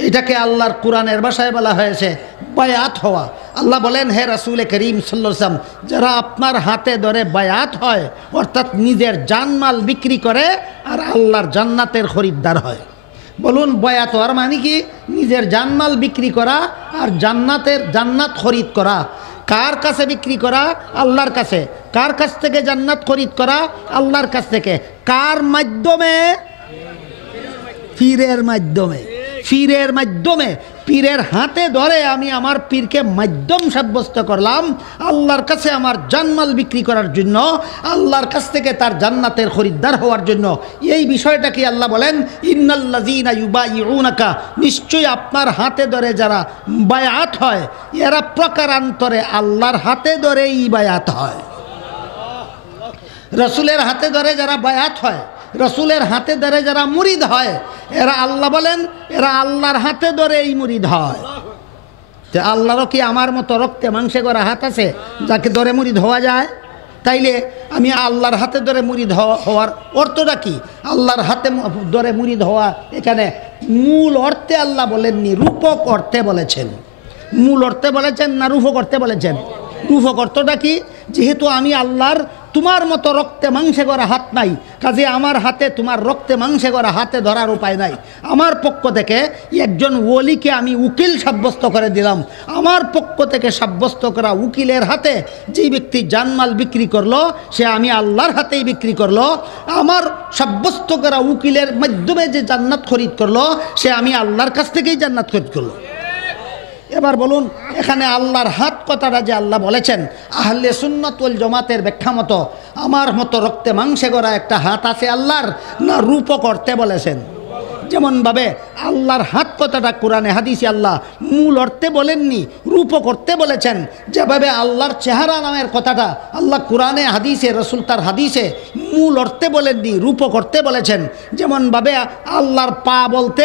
এটাকে আল্লাহর কোরআনের ভাষায় বলা হয়েছে বায়াত হওয়া। আল্লাহ বলেন, হে রাসূল করিম সাল্লাল্লাহু আলাইহি ওয়াসাল্লাম, যারা আপনার হাতে ধরে বায়াত হয়, অর্থাৎ নিজের জানমাল বিক্রি করে আর আল্লাহর জান্নাতের খরিদ্দার হয়। বলুন, বায়াত হওয়ার মানে কি? নিজের জানমাল বিক্রি করা আর জান্নাত খরিদ করা। কার কাছে বিক্রি করা? আল্লাহর কাছে। কার কাছ থেকে জান্নাত খরিদ করা? আল্লাহর কাছ থেকে। কার মাধ্যমে? পীরের মাধ্যমে। পীরের মাধ্যমে, পীরের হাতে ধরে আমি আমার পীরকে মাধ্যম সাব্যস্ত করলাম আল্লাহর কাছে আমার জানমাল বিক্রি করার জন্য, আল্লাহর কাছ থেকে তার জান্নাতের খরিদ্দার হওয়ার জন্য। এই বিষয়টাকে আল্লাহ বলেন, ইন্নাল্লাযীনা ইউবাইউনাকা, নিশ্চয়ই আপনার হাতে ধরে যারা বায়াত হয়, এরা প্রকারান্তরে আল্লাহর হাতে ধরেই বায়াত হয়। রাসূলের হাতে ধরে যারা বায়াত হয়, রসুলের হাতে ধরে যারা মুরিদ হয়, এরা আল্লাহ বলেন এরা আল্লাহর হাতে ধরে এই মুরিদ হয়। তো আল্লাহরও কি আমার মতো রক্তে মাংসে করা হাত আছে যাকে ধরে মুরিদ হওয়া যায়? তাইলে আমি আল্লাহর হাতে ধরে মুরিদ হওয়ার অর্থটা কি? আল্লাহর হাতে ধরে মুরিদ হওয়া এখানে মূল অর্থে আল্লাহ বলেননি, রূপক অর্থে বলেছেন। মূল অর্থে বলেছেন না রূপক অর্থে বলেছেন? রূপক অর্থটা কি? যেহেতু আমি আল্লাহর তোমার মতো রক্তে মাংসে করা হাত নাই, কাজে আমার হাতে তোমার রক্তে মাংসে করা হাতে ধরার উপায় নাই। আমার পক্ষ থেকে একজন ওলিকে আমি উকিল সাব্যস্ত করে দিলাম। আমার পক্ষ থেকে সাব্যস্ত করা উকিলের হাতে যেই ব্যক্তি জানমাল বিক্রি করলো, সে আমি আল্লাহর হাতেই বিক্রি করলো। আমার সাব্যস্ত করা উকিলের মাধ্যমে যে জান্নাত খরিদ করলো, সে আমি আল্লাহর কাছ থেকেই জান্নাত খরিদ করলো। এবার বলুন, এখানে আল্লাহর হাত কথাটা যে আল্লাহ বলেছেন, আহলে সুন্নাত ওয়াল জামাতের ব্যাখ্যা মতো আমার মতো রক্তে মাংসে গড়া একটা হাত আছে আল্লাহর, না রূপক অর্থে বলেছেন? যেমনভাবে আল্লাহর হাত কথাটা কোরআনে হাদিসে আল্লাহ মূল অর্থে বলেননি, রূপক অর্থে বলেছেন। যেভাবে আল্লাহর চেহারা নামের কথাটা আল্লাহ কোরআনে হাদিসে, রসুল তার হাদিসে মূল অর্থে বলেননি, রূপক অর্থে বলেছেন। যেমনভাবে আল্লাহর পা বলতে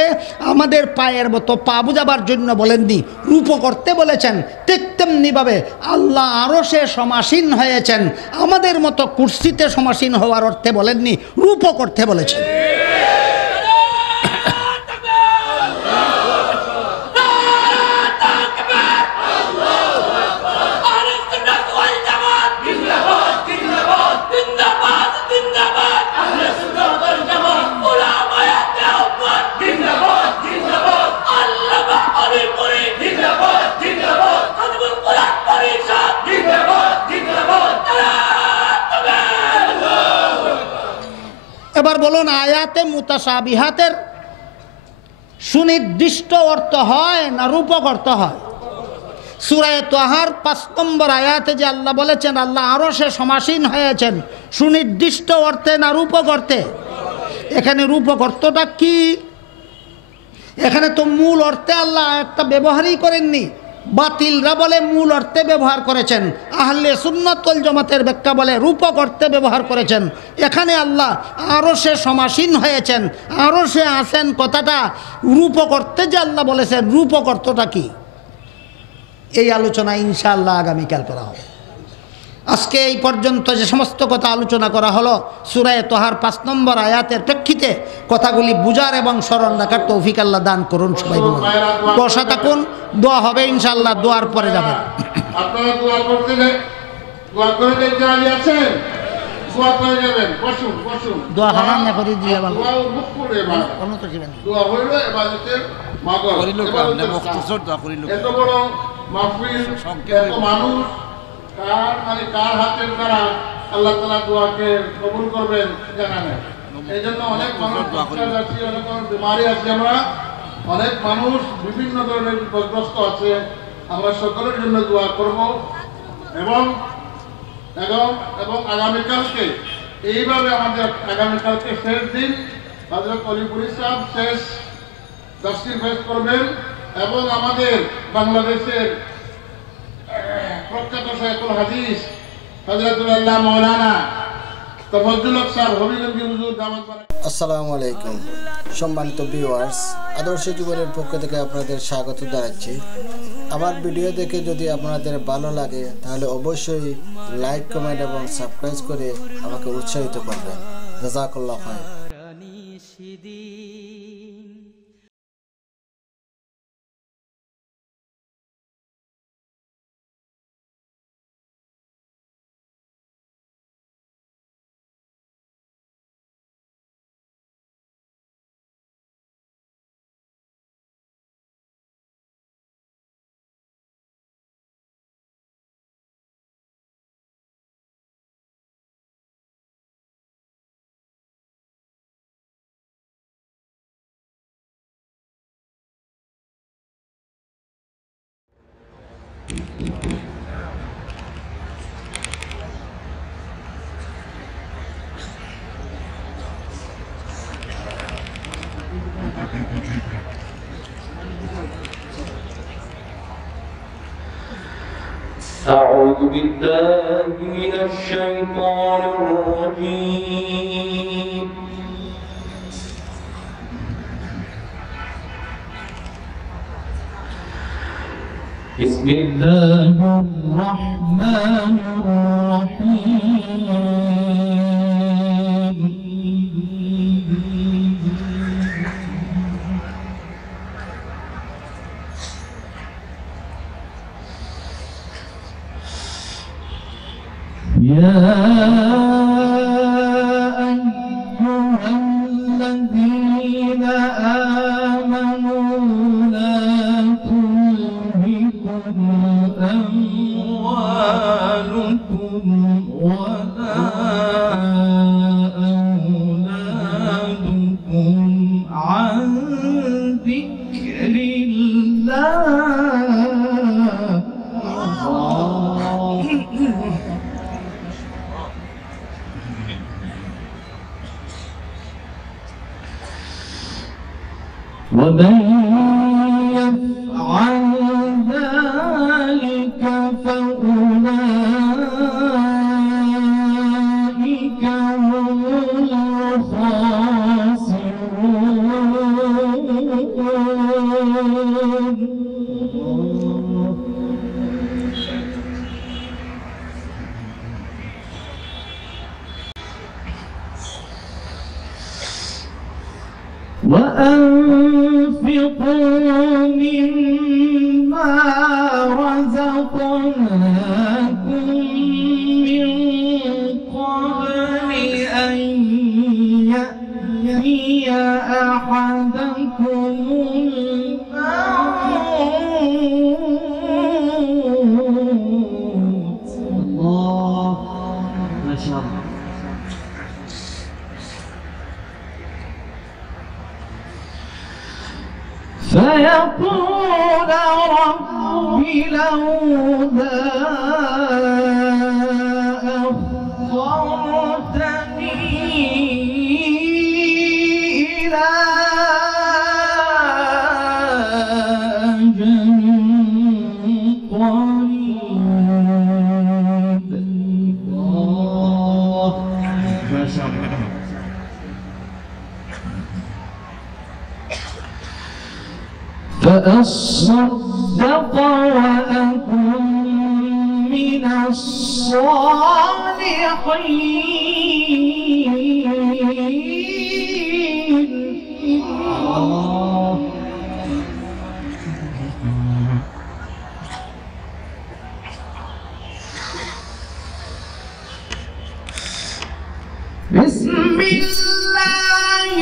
আমাদের পায়ের মতো পা বুঝাবার জন্য বলেননি, রূপক অর্থে বলেছেন। ঠিক তেমনিভাবে আল্লাহ আরশে সমাসীন হয়েছেন, আমাদের মতো কুরসিতে সমাসীন হওয়ার অর্থে বলেননি, রূপক অর্থে বলেছেন। এবার বলুন, আয়াতে মুতাশাবিহাতের সুনির্দিষ্ট অর্থ হয় না রূপক অর্থ হয়? সূরা তাহার ৫ নম্বর আয়াতে যে আল্লাহ বলেছেন আল্লাহ আরশে সমাসীন হয়েছেন, সুনির্দিষ্ট অর্থে না রূপক অর্থে? এখানে রূপক অর্থটা কি? এখানে তো মূল অর্থে আল্লাহ একটা ব্যবহারই করেননি, বাতিলরা বলে মূল অর্থে ব্যবহার করেছেন, আহলে সুন্নাত ওয়াল জামাতের ব্যাখ্যা বলে রূপক অর্থে ব্যবহার করেছেন। এখানে আল্লাহ আরশে সমাসীন হয়েছেন, আরশে আছেন কথাটা রূপক অর্থে যে আল্লাহ বলেছেন, রূপক অর্থটা কি? এই আলোচনা ইনশাআল্লাহ আগামীকাল করা হবে। আজকে এই পর্যন্ত যে সমস্ত কথা আলোচনা করা হলো, সূরা তাহার ৫ নম্বর আয়াতের প্রেক্ষিতে কথাগুলি বুঝার এবং স্মরণ রাখার তৌফিক আল্লাহ দান করুন। সবাই বলুন, বসা থাকুন, দোয়া হবে ইনশাআল্লাহ, দোয়ার পরে যাবেন। আপনারা দোয়া করতে দোয়া করে দেখতে আছেন, দোয়া করে যাবেন। বসুন বসুন, দোয়া হারাম না করে দিয়ে ভালো দোয়া মুখ করে এবার অন্য জীবন দোয়া হইলো ইবাদতের মাগর করিল কামনে মুখতসর দোয়া করিল। এত বড় মাহফিল, এত মানুষ, কার হাতের দ্বারা আল্লাহ তাআলা দোয়াকে কবুল করবেন জানা নেই। এই জন্য অনেক মানুষ যাচ্ছি, অনেক মানুষ বিমারি আছে, আমরা অনেক মানুষ বিভিন্ন ধরনের বিপদগ্রস্ত আছে। আমরা সকলের জন্য দোয়া করব এবং আগামীকালকে এইভাবে আমাদের আগামীকালকে শেষ দিন হযরত অলিপুরি সাহেব শেষ তাফসীর পেশ করবেন এবং আমাদের বাংলাদেশের প্রখ্যাত শাইখুল হাদিস হযরতুল্লাহ মাওলানা তফজ্জুল হক স্যার হবিগঞ্জ হুজুর দাওয়াত করেন। আসসালামু আলাইকুম সম্মানিত ভিউয়ার্স, আদর্শ জীবনের পক্ষ থেকে আপনাদের স্বাগত জানাচ্ছি। আমার ভিডিও দেখে যদি আপনাদের ভালো লাগে তাহলে অবশ্যই লাইক, কমেন্ট এবং সাবস্ক্রাইব করে আমাকে উৎসাহিত করবেন। জাযাকাল্লাহ খায়র। أعوذ بالله من الشيطان الرجيم. بسم الله الرحمن الرحيم. يا أيها الذين آمنوا لا تلهكم أموالكم ولا أولادكم عن ذكر الله. ومن يفعل ذلك فأولئك هم الخاسرون. وأنفقوا مما رزقناكم من قبل أن يأتي أحدكم الموت. الله ما شاء الله. فيقول رب لولا أخرتني إلى أجل قريب. الله ما شاء الله. فأصدق وأكن من الصالحين. بسم الله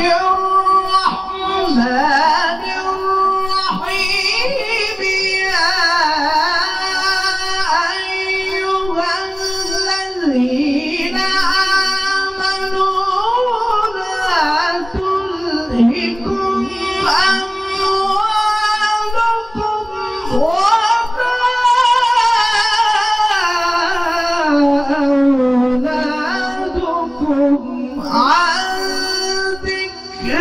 الرحمن الرحيم. يا أيها الذين آمنوا لا تلهكم أموالكم ولا أولادكم عن ذكر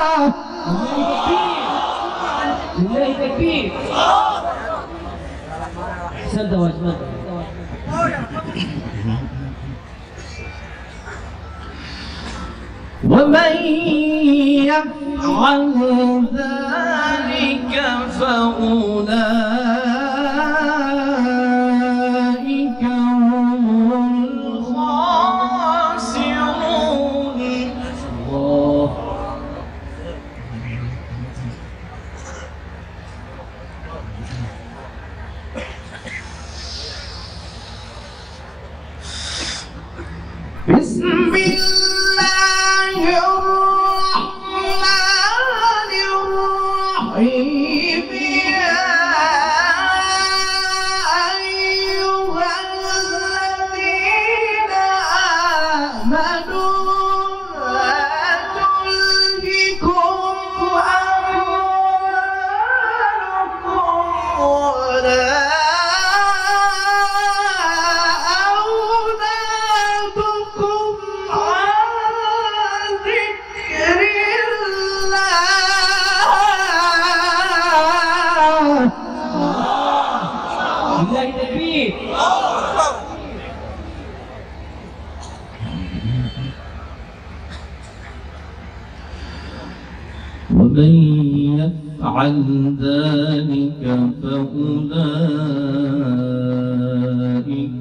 الله. الله تكبير. أحسنت واجمل. ومن يفعل ذلك فأولئك هم الخاسرون. الله. بسم الله الرحمن الرحيم. يا أيها الذين آمنوا لا تلهكم أموالكم ولا أولادكم عن ذكر الله. لله التكبير. ومن يفعل ذلك فأولئك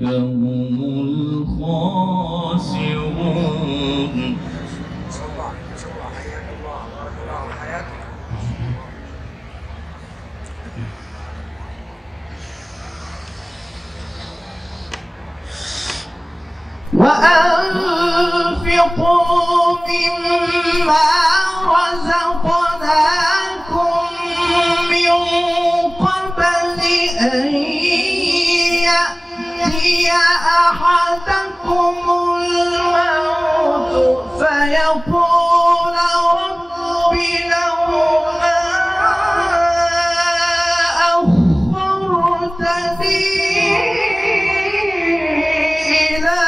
هم الخاسرون. وأنفقوا مما رزقناكم من قبل أن يأتي أحدكم الموت فيقول رب لولا أخرتني إلى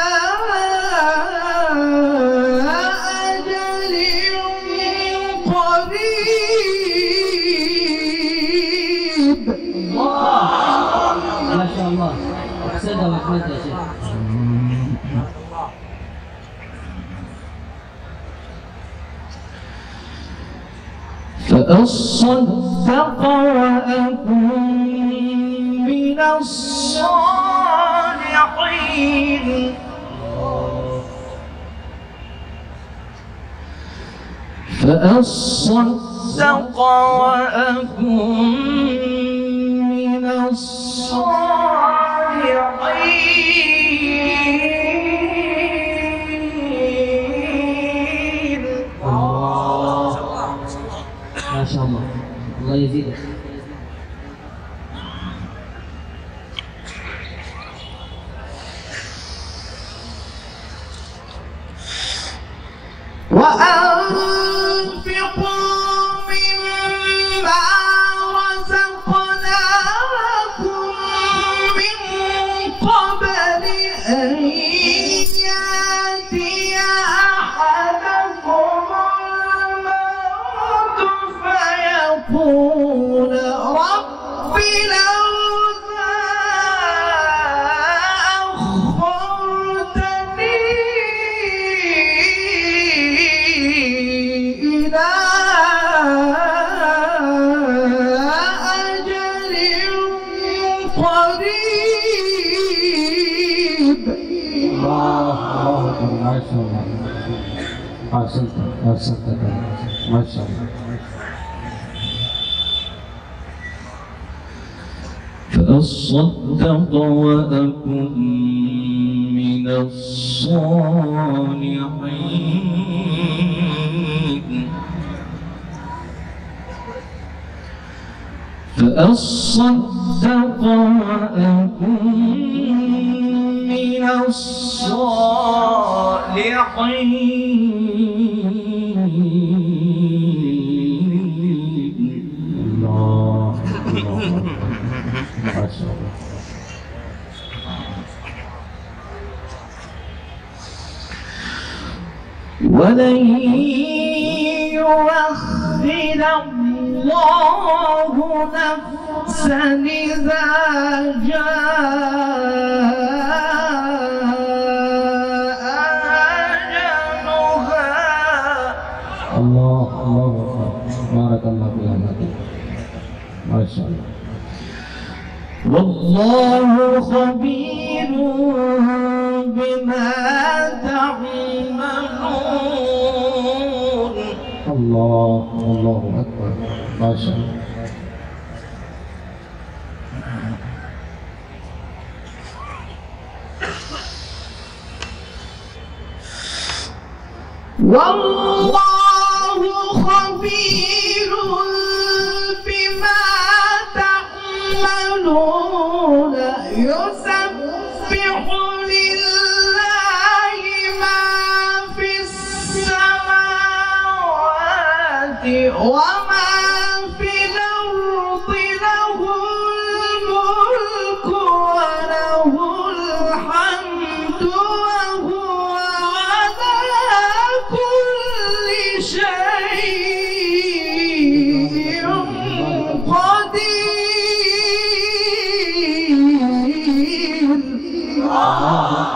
أجل قريب. ما شاء الله. أحسنت وأحمدت يا شيخ. فأصدق وأكن من الصالحين. فأصدق وأكن من الصالحين. ما شاء الله. الله يزيدك. وأنفقوا مما رزقناكم من قبل أن يأتي أحدكم الموت فيقول رب لولا أخرتني إلى أجل قريب. الله أكبر. ما شاء الله. أحسنت أحسنت. ما شاء الله. فأصدق وأكن من الصالحين. فأصدق وأكن من الصالحين. الله ما شاء الله. ولن يؤخر الله نفسا إذا جاء ما شاء الله. والله خبير بما تعملون. الله الله أكبر ما شاء الله. والله خبير بما تعملون. يسبح لله ما في السماوات وما في الأرض. له الملك وله الحمد وهو على كل شيء قدير.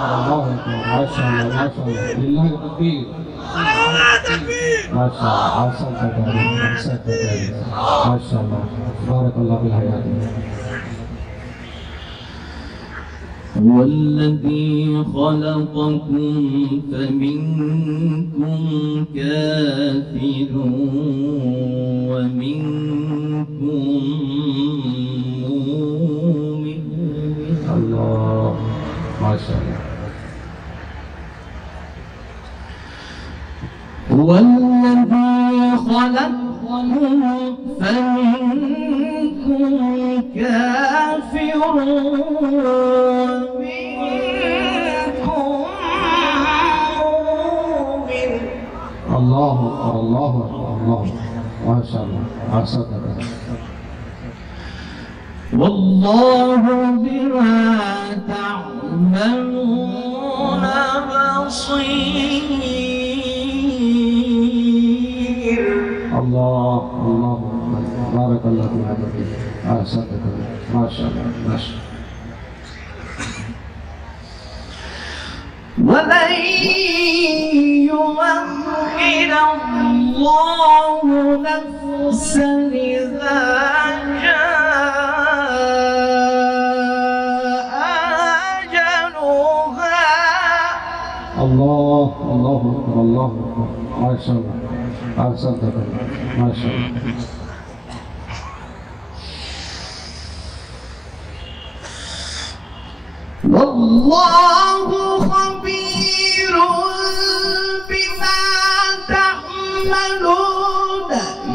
الله ما شاء الله ما شاء الله. لله التكبير. ما شاء الله. أحسنت ذلك أحسنت ذلك ما شاء الله. بارك الله في الحياة. هو الذي خلقكم فمنكم كافر ومنكم مؤمن. الله ما شاء الله. هو الذي خلقكم فمنكم كافر ومنكم مؤمن. الله أكبر الله أكبر الله ما شاء الله. أحسنت ذلك. والله بما تعملون بصير. الله الله أكبر. بارك الله في حياتك. أحسنت ذلك ما شاء الله ما شاء الله. ولن يؤخر الله نفسا إذا جاء أجلها. الله الله أكبر الله أكبر ما شاء الله. أحسنت ذلك ما شاء الله. والله خبير بما تعملون.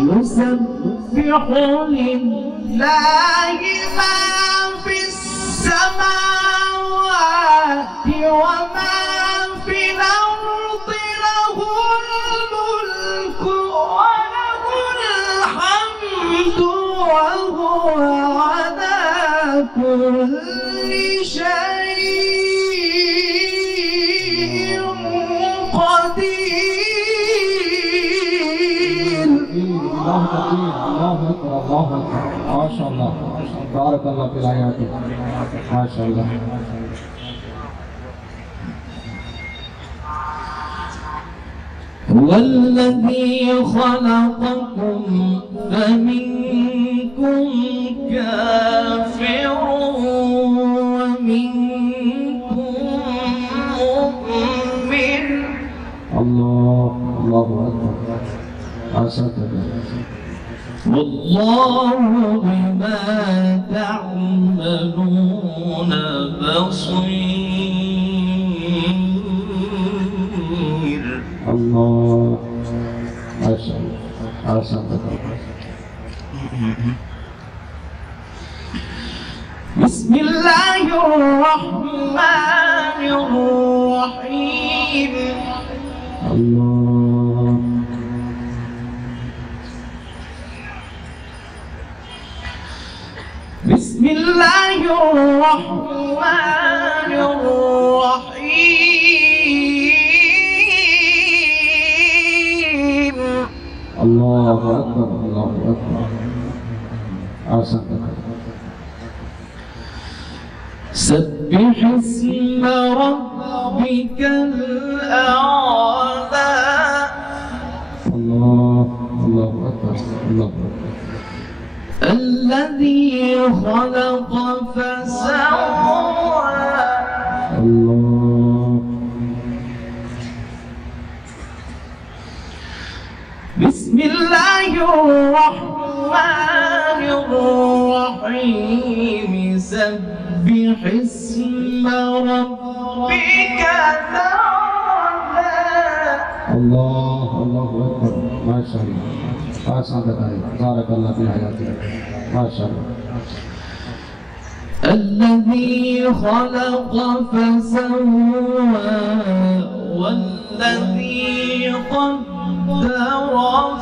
يسبح لله ما في السماوات وما في الأرض. له الملك وله الحمد وهو على كل شيء قدير. الله أكبر الله أكبر الله أكبر ما شاء الله. بارك الله في الحياة ما شاء الله. هو الذي خلقكم فمنكم كافر ومنكم مؤمن. الله الله أكبر. أحسنت ذلك. والله بما تعملون بصير. الله ما شاء الله. أحسنت ذلك. بسم الله الرحمن الرحيم. الله بسم الله الرحمن الرحيم. الله أكبر الله أكبر. أحسنت ذلك. سبح اسم ربك الأعلى. الله الله أكبر الله أكبر. الذي خلق فسوى الله بسم الله الرحمن الرحيم سبح اسم ربك الأعلى الله الله أكبر ما شاء الله أحسنت بارك الله في حياتك ما شاء الله الذي خلق فسوى والذي قدر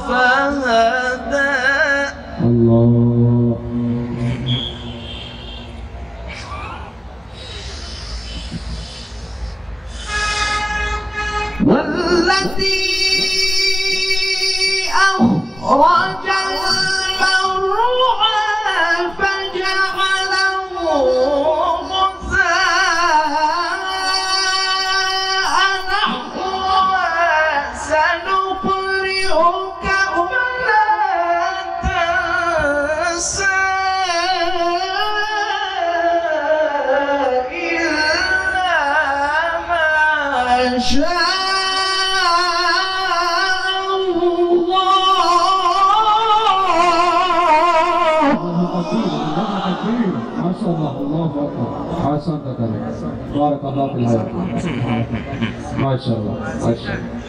فهدى الله والذي أخرج المرعى فجعله غثاء نحوا سنقرئك فلا تنسى إلا ما شاء ما شاء الله الله أكبر أحسنت بارك الله في الحياة ما شاء الله ما شاء الله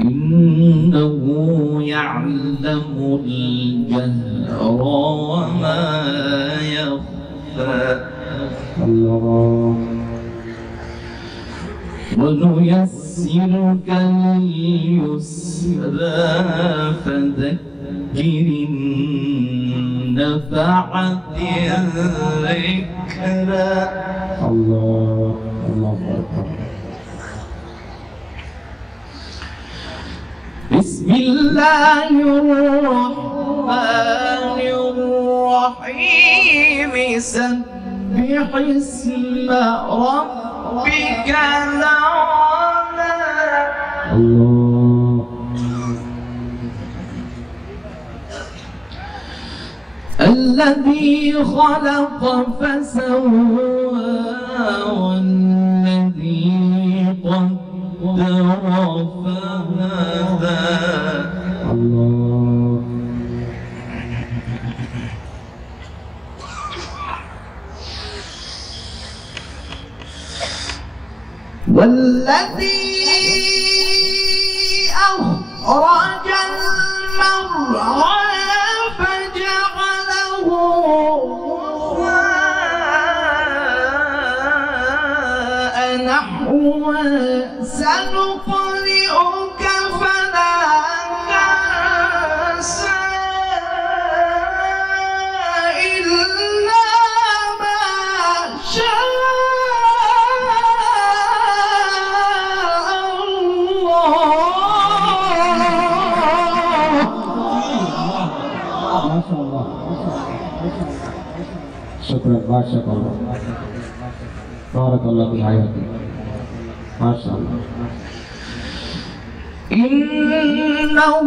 إنه يعلم الجهر وما يخفى الله ونيسرك لليسرى فذكر النفعة الذكرى الله الله أكبر بسم الله الرحمن الرحيم سبح اسم ربك الأعلى الله الذي خلق فسوى والذي قدر فهدى الله والذي أخرج المرعى فجعله غثاء نحوا سنقرئك فلا تنسى إلا ما شاء ما شاء الله شكرا ما شاء الله بارك الله في حياتك ما شاء الله إنه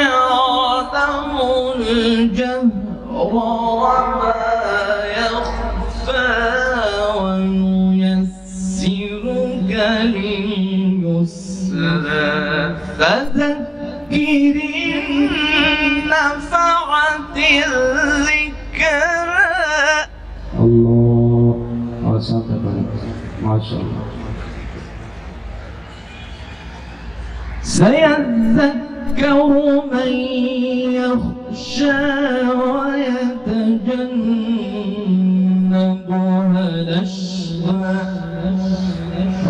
يعلم الجهر وما يخفى ونيسرك لليسرى فذكر النفعة الذكرى الله أحسنت ما شاء الله سيذكر من يخشى ويتجنبها الأشقى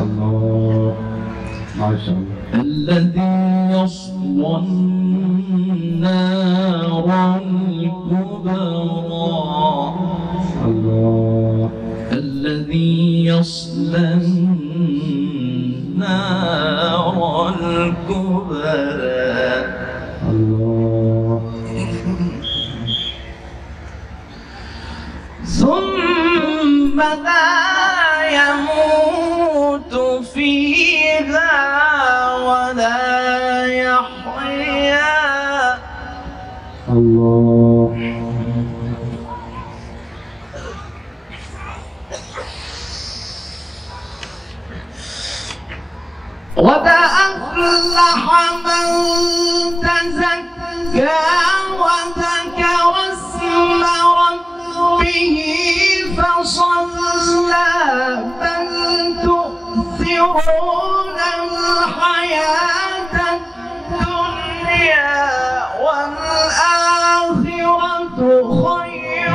الله ما شاء الله الذي يصلى النار الكبرى الله الذي يصلى النار الكبرى الله ثم لا يموت فيها ولا يحيا وذكر اسم ربه فصلى بل تؤثرون الحياة الدنيا والآخرة خير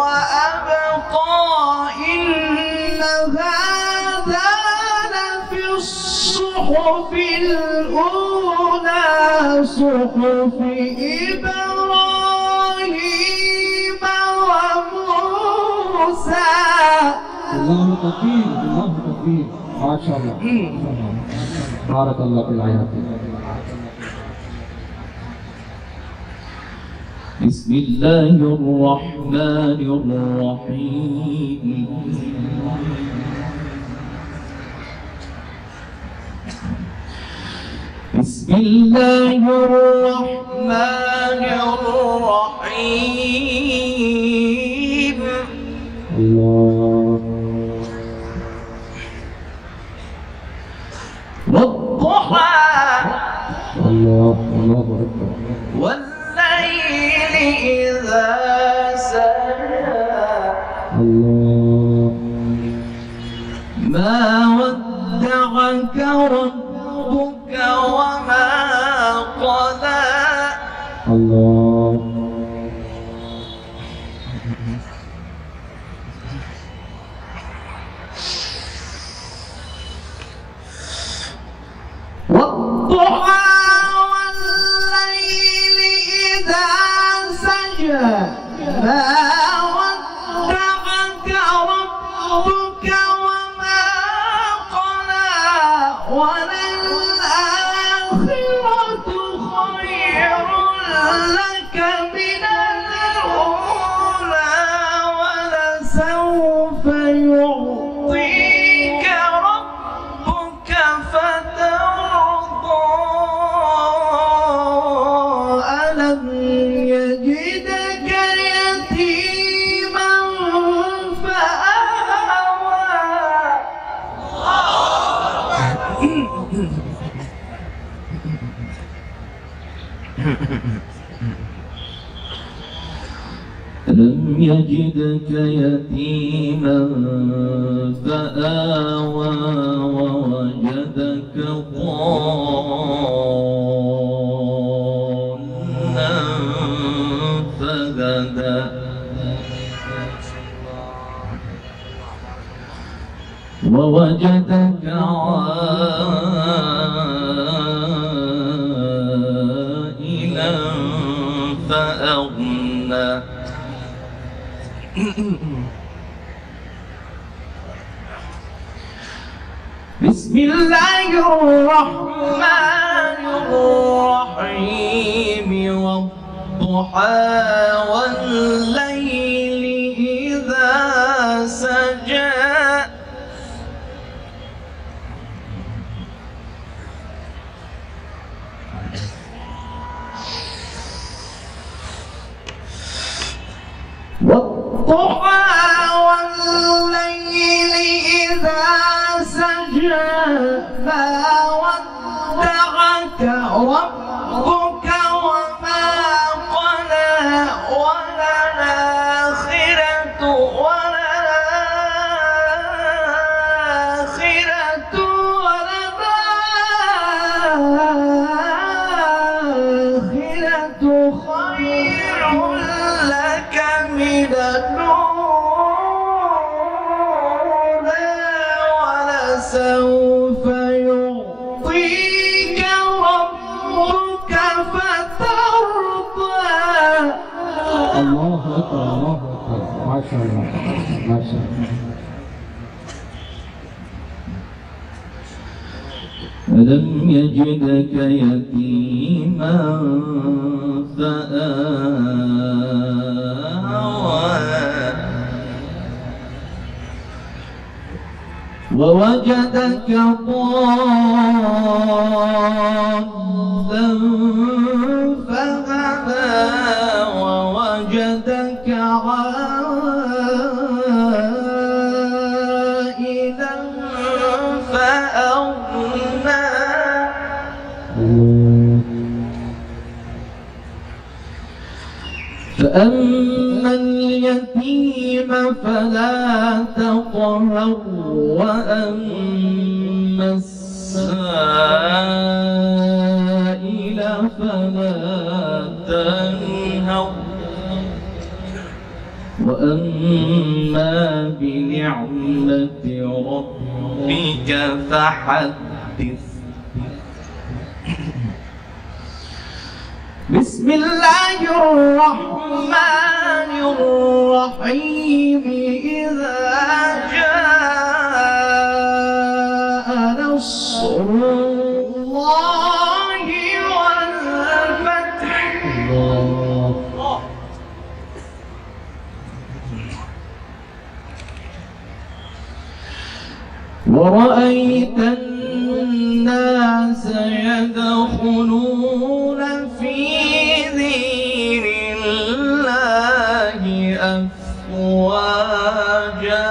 وأبقى إن هذا لفي الصحف الأولى صحف إبراهيم وموسى. الله تكبير الله تكبير ما شاء الله بارك الله في الآيات. بسم الله الرحمن الرحيم. بسم الله الرحمن الرحيم. الله والضحى الله الله أكبر. والليل إذا سجى الله ما ودعك ربك وما قلى. الله والضحى والليل إذا سجى ما ودعك ربك وما قلى وللآخرة خير لك من الأولى ولسوف يعطيك ربك فترضى. ألم يجدك يتيما فآوى. ألم يجدك يتيما فآوى ووجدك ضالا فهدى ووجدك عائلا فأغنى. بسم الله الرحمن الرحيم. والضحى والليل إذا سجى والضحى والليل إذا سجى ما ودعك ربك وما قلى وللآخرة خير لك من الأولى ولسوف يعطيك ربك فترضى. الله أكبر الله أكبر ما شاء الله ما شاء الله. ألم يجدك يتيما فآوى ووجدك ضالا فهدى ووجدك عائلا فأغنى. فأما اليتيم فلا تقهر وأما السائل فلا تنهر وأما بنعمة ربك فحدث. بسم الله الرحمن الرحيم. إذا جاء نصر الله والفتح ورأيت الناس يدخلون في دين الله أفواجا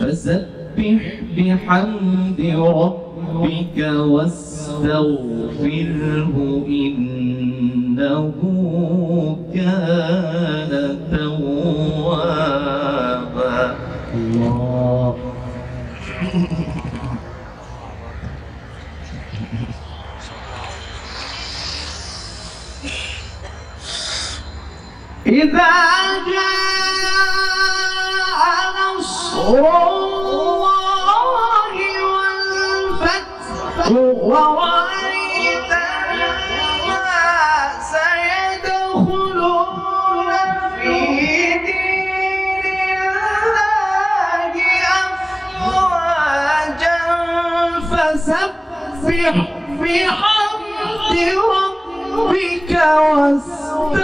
فسبح بحمد ربك واستغفره إنه كان توابا. الله. إذا جاء نصر الله والفتح ورأيت الناس يدخلون في دين الله أفواجا فسبح بحمد ربك واستغفره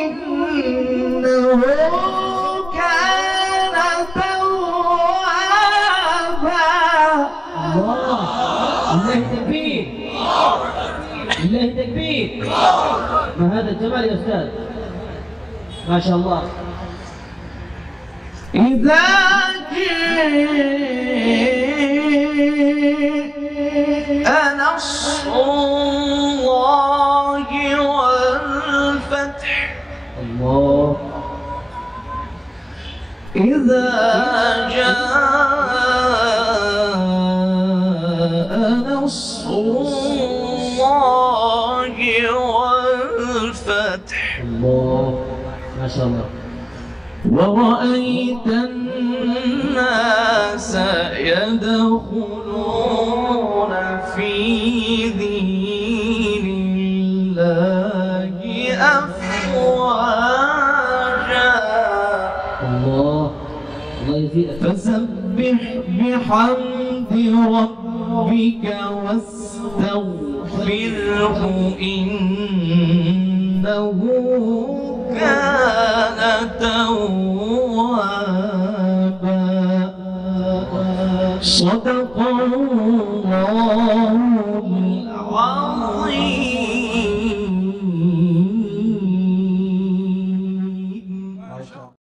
إنه كان توابا. الله. لله تكبير. لله تكبير. ما هذا الجمال يا أستاذ، ما شاء الله. إذا جاء نصر الله والفتح. الله. إذا جاء نصر الله والفتح. الله. ما شاء الله. ورأيت الناس يدخلون في دين الله أفواجا. الله. الله يزيدك. فسبح بحمد ربك واستغفره إنه كان توابا. صدق الله العظيم.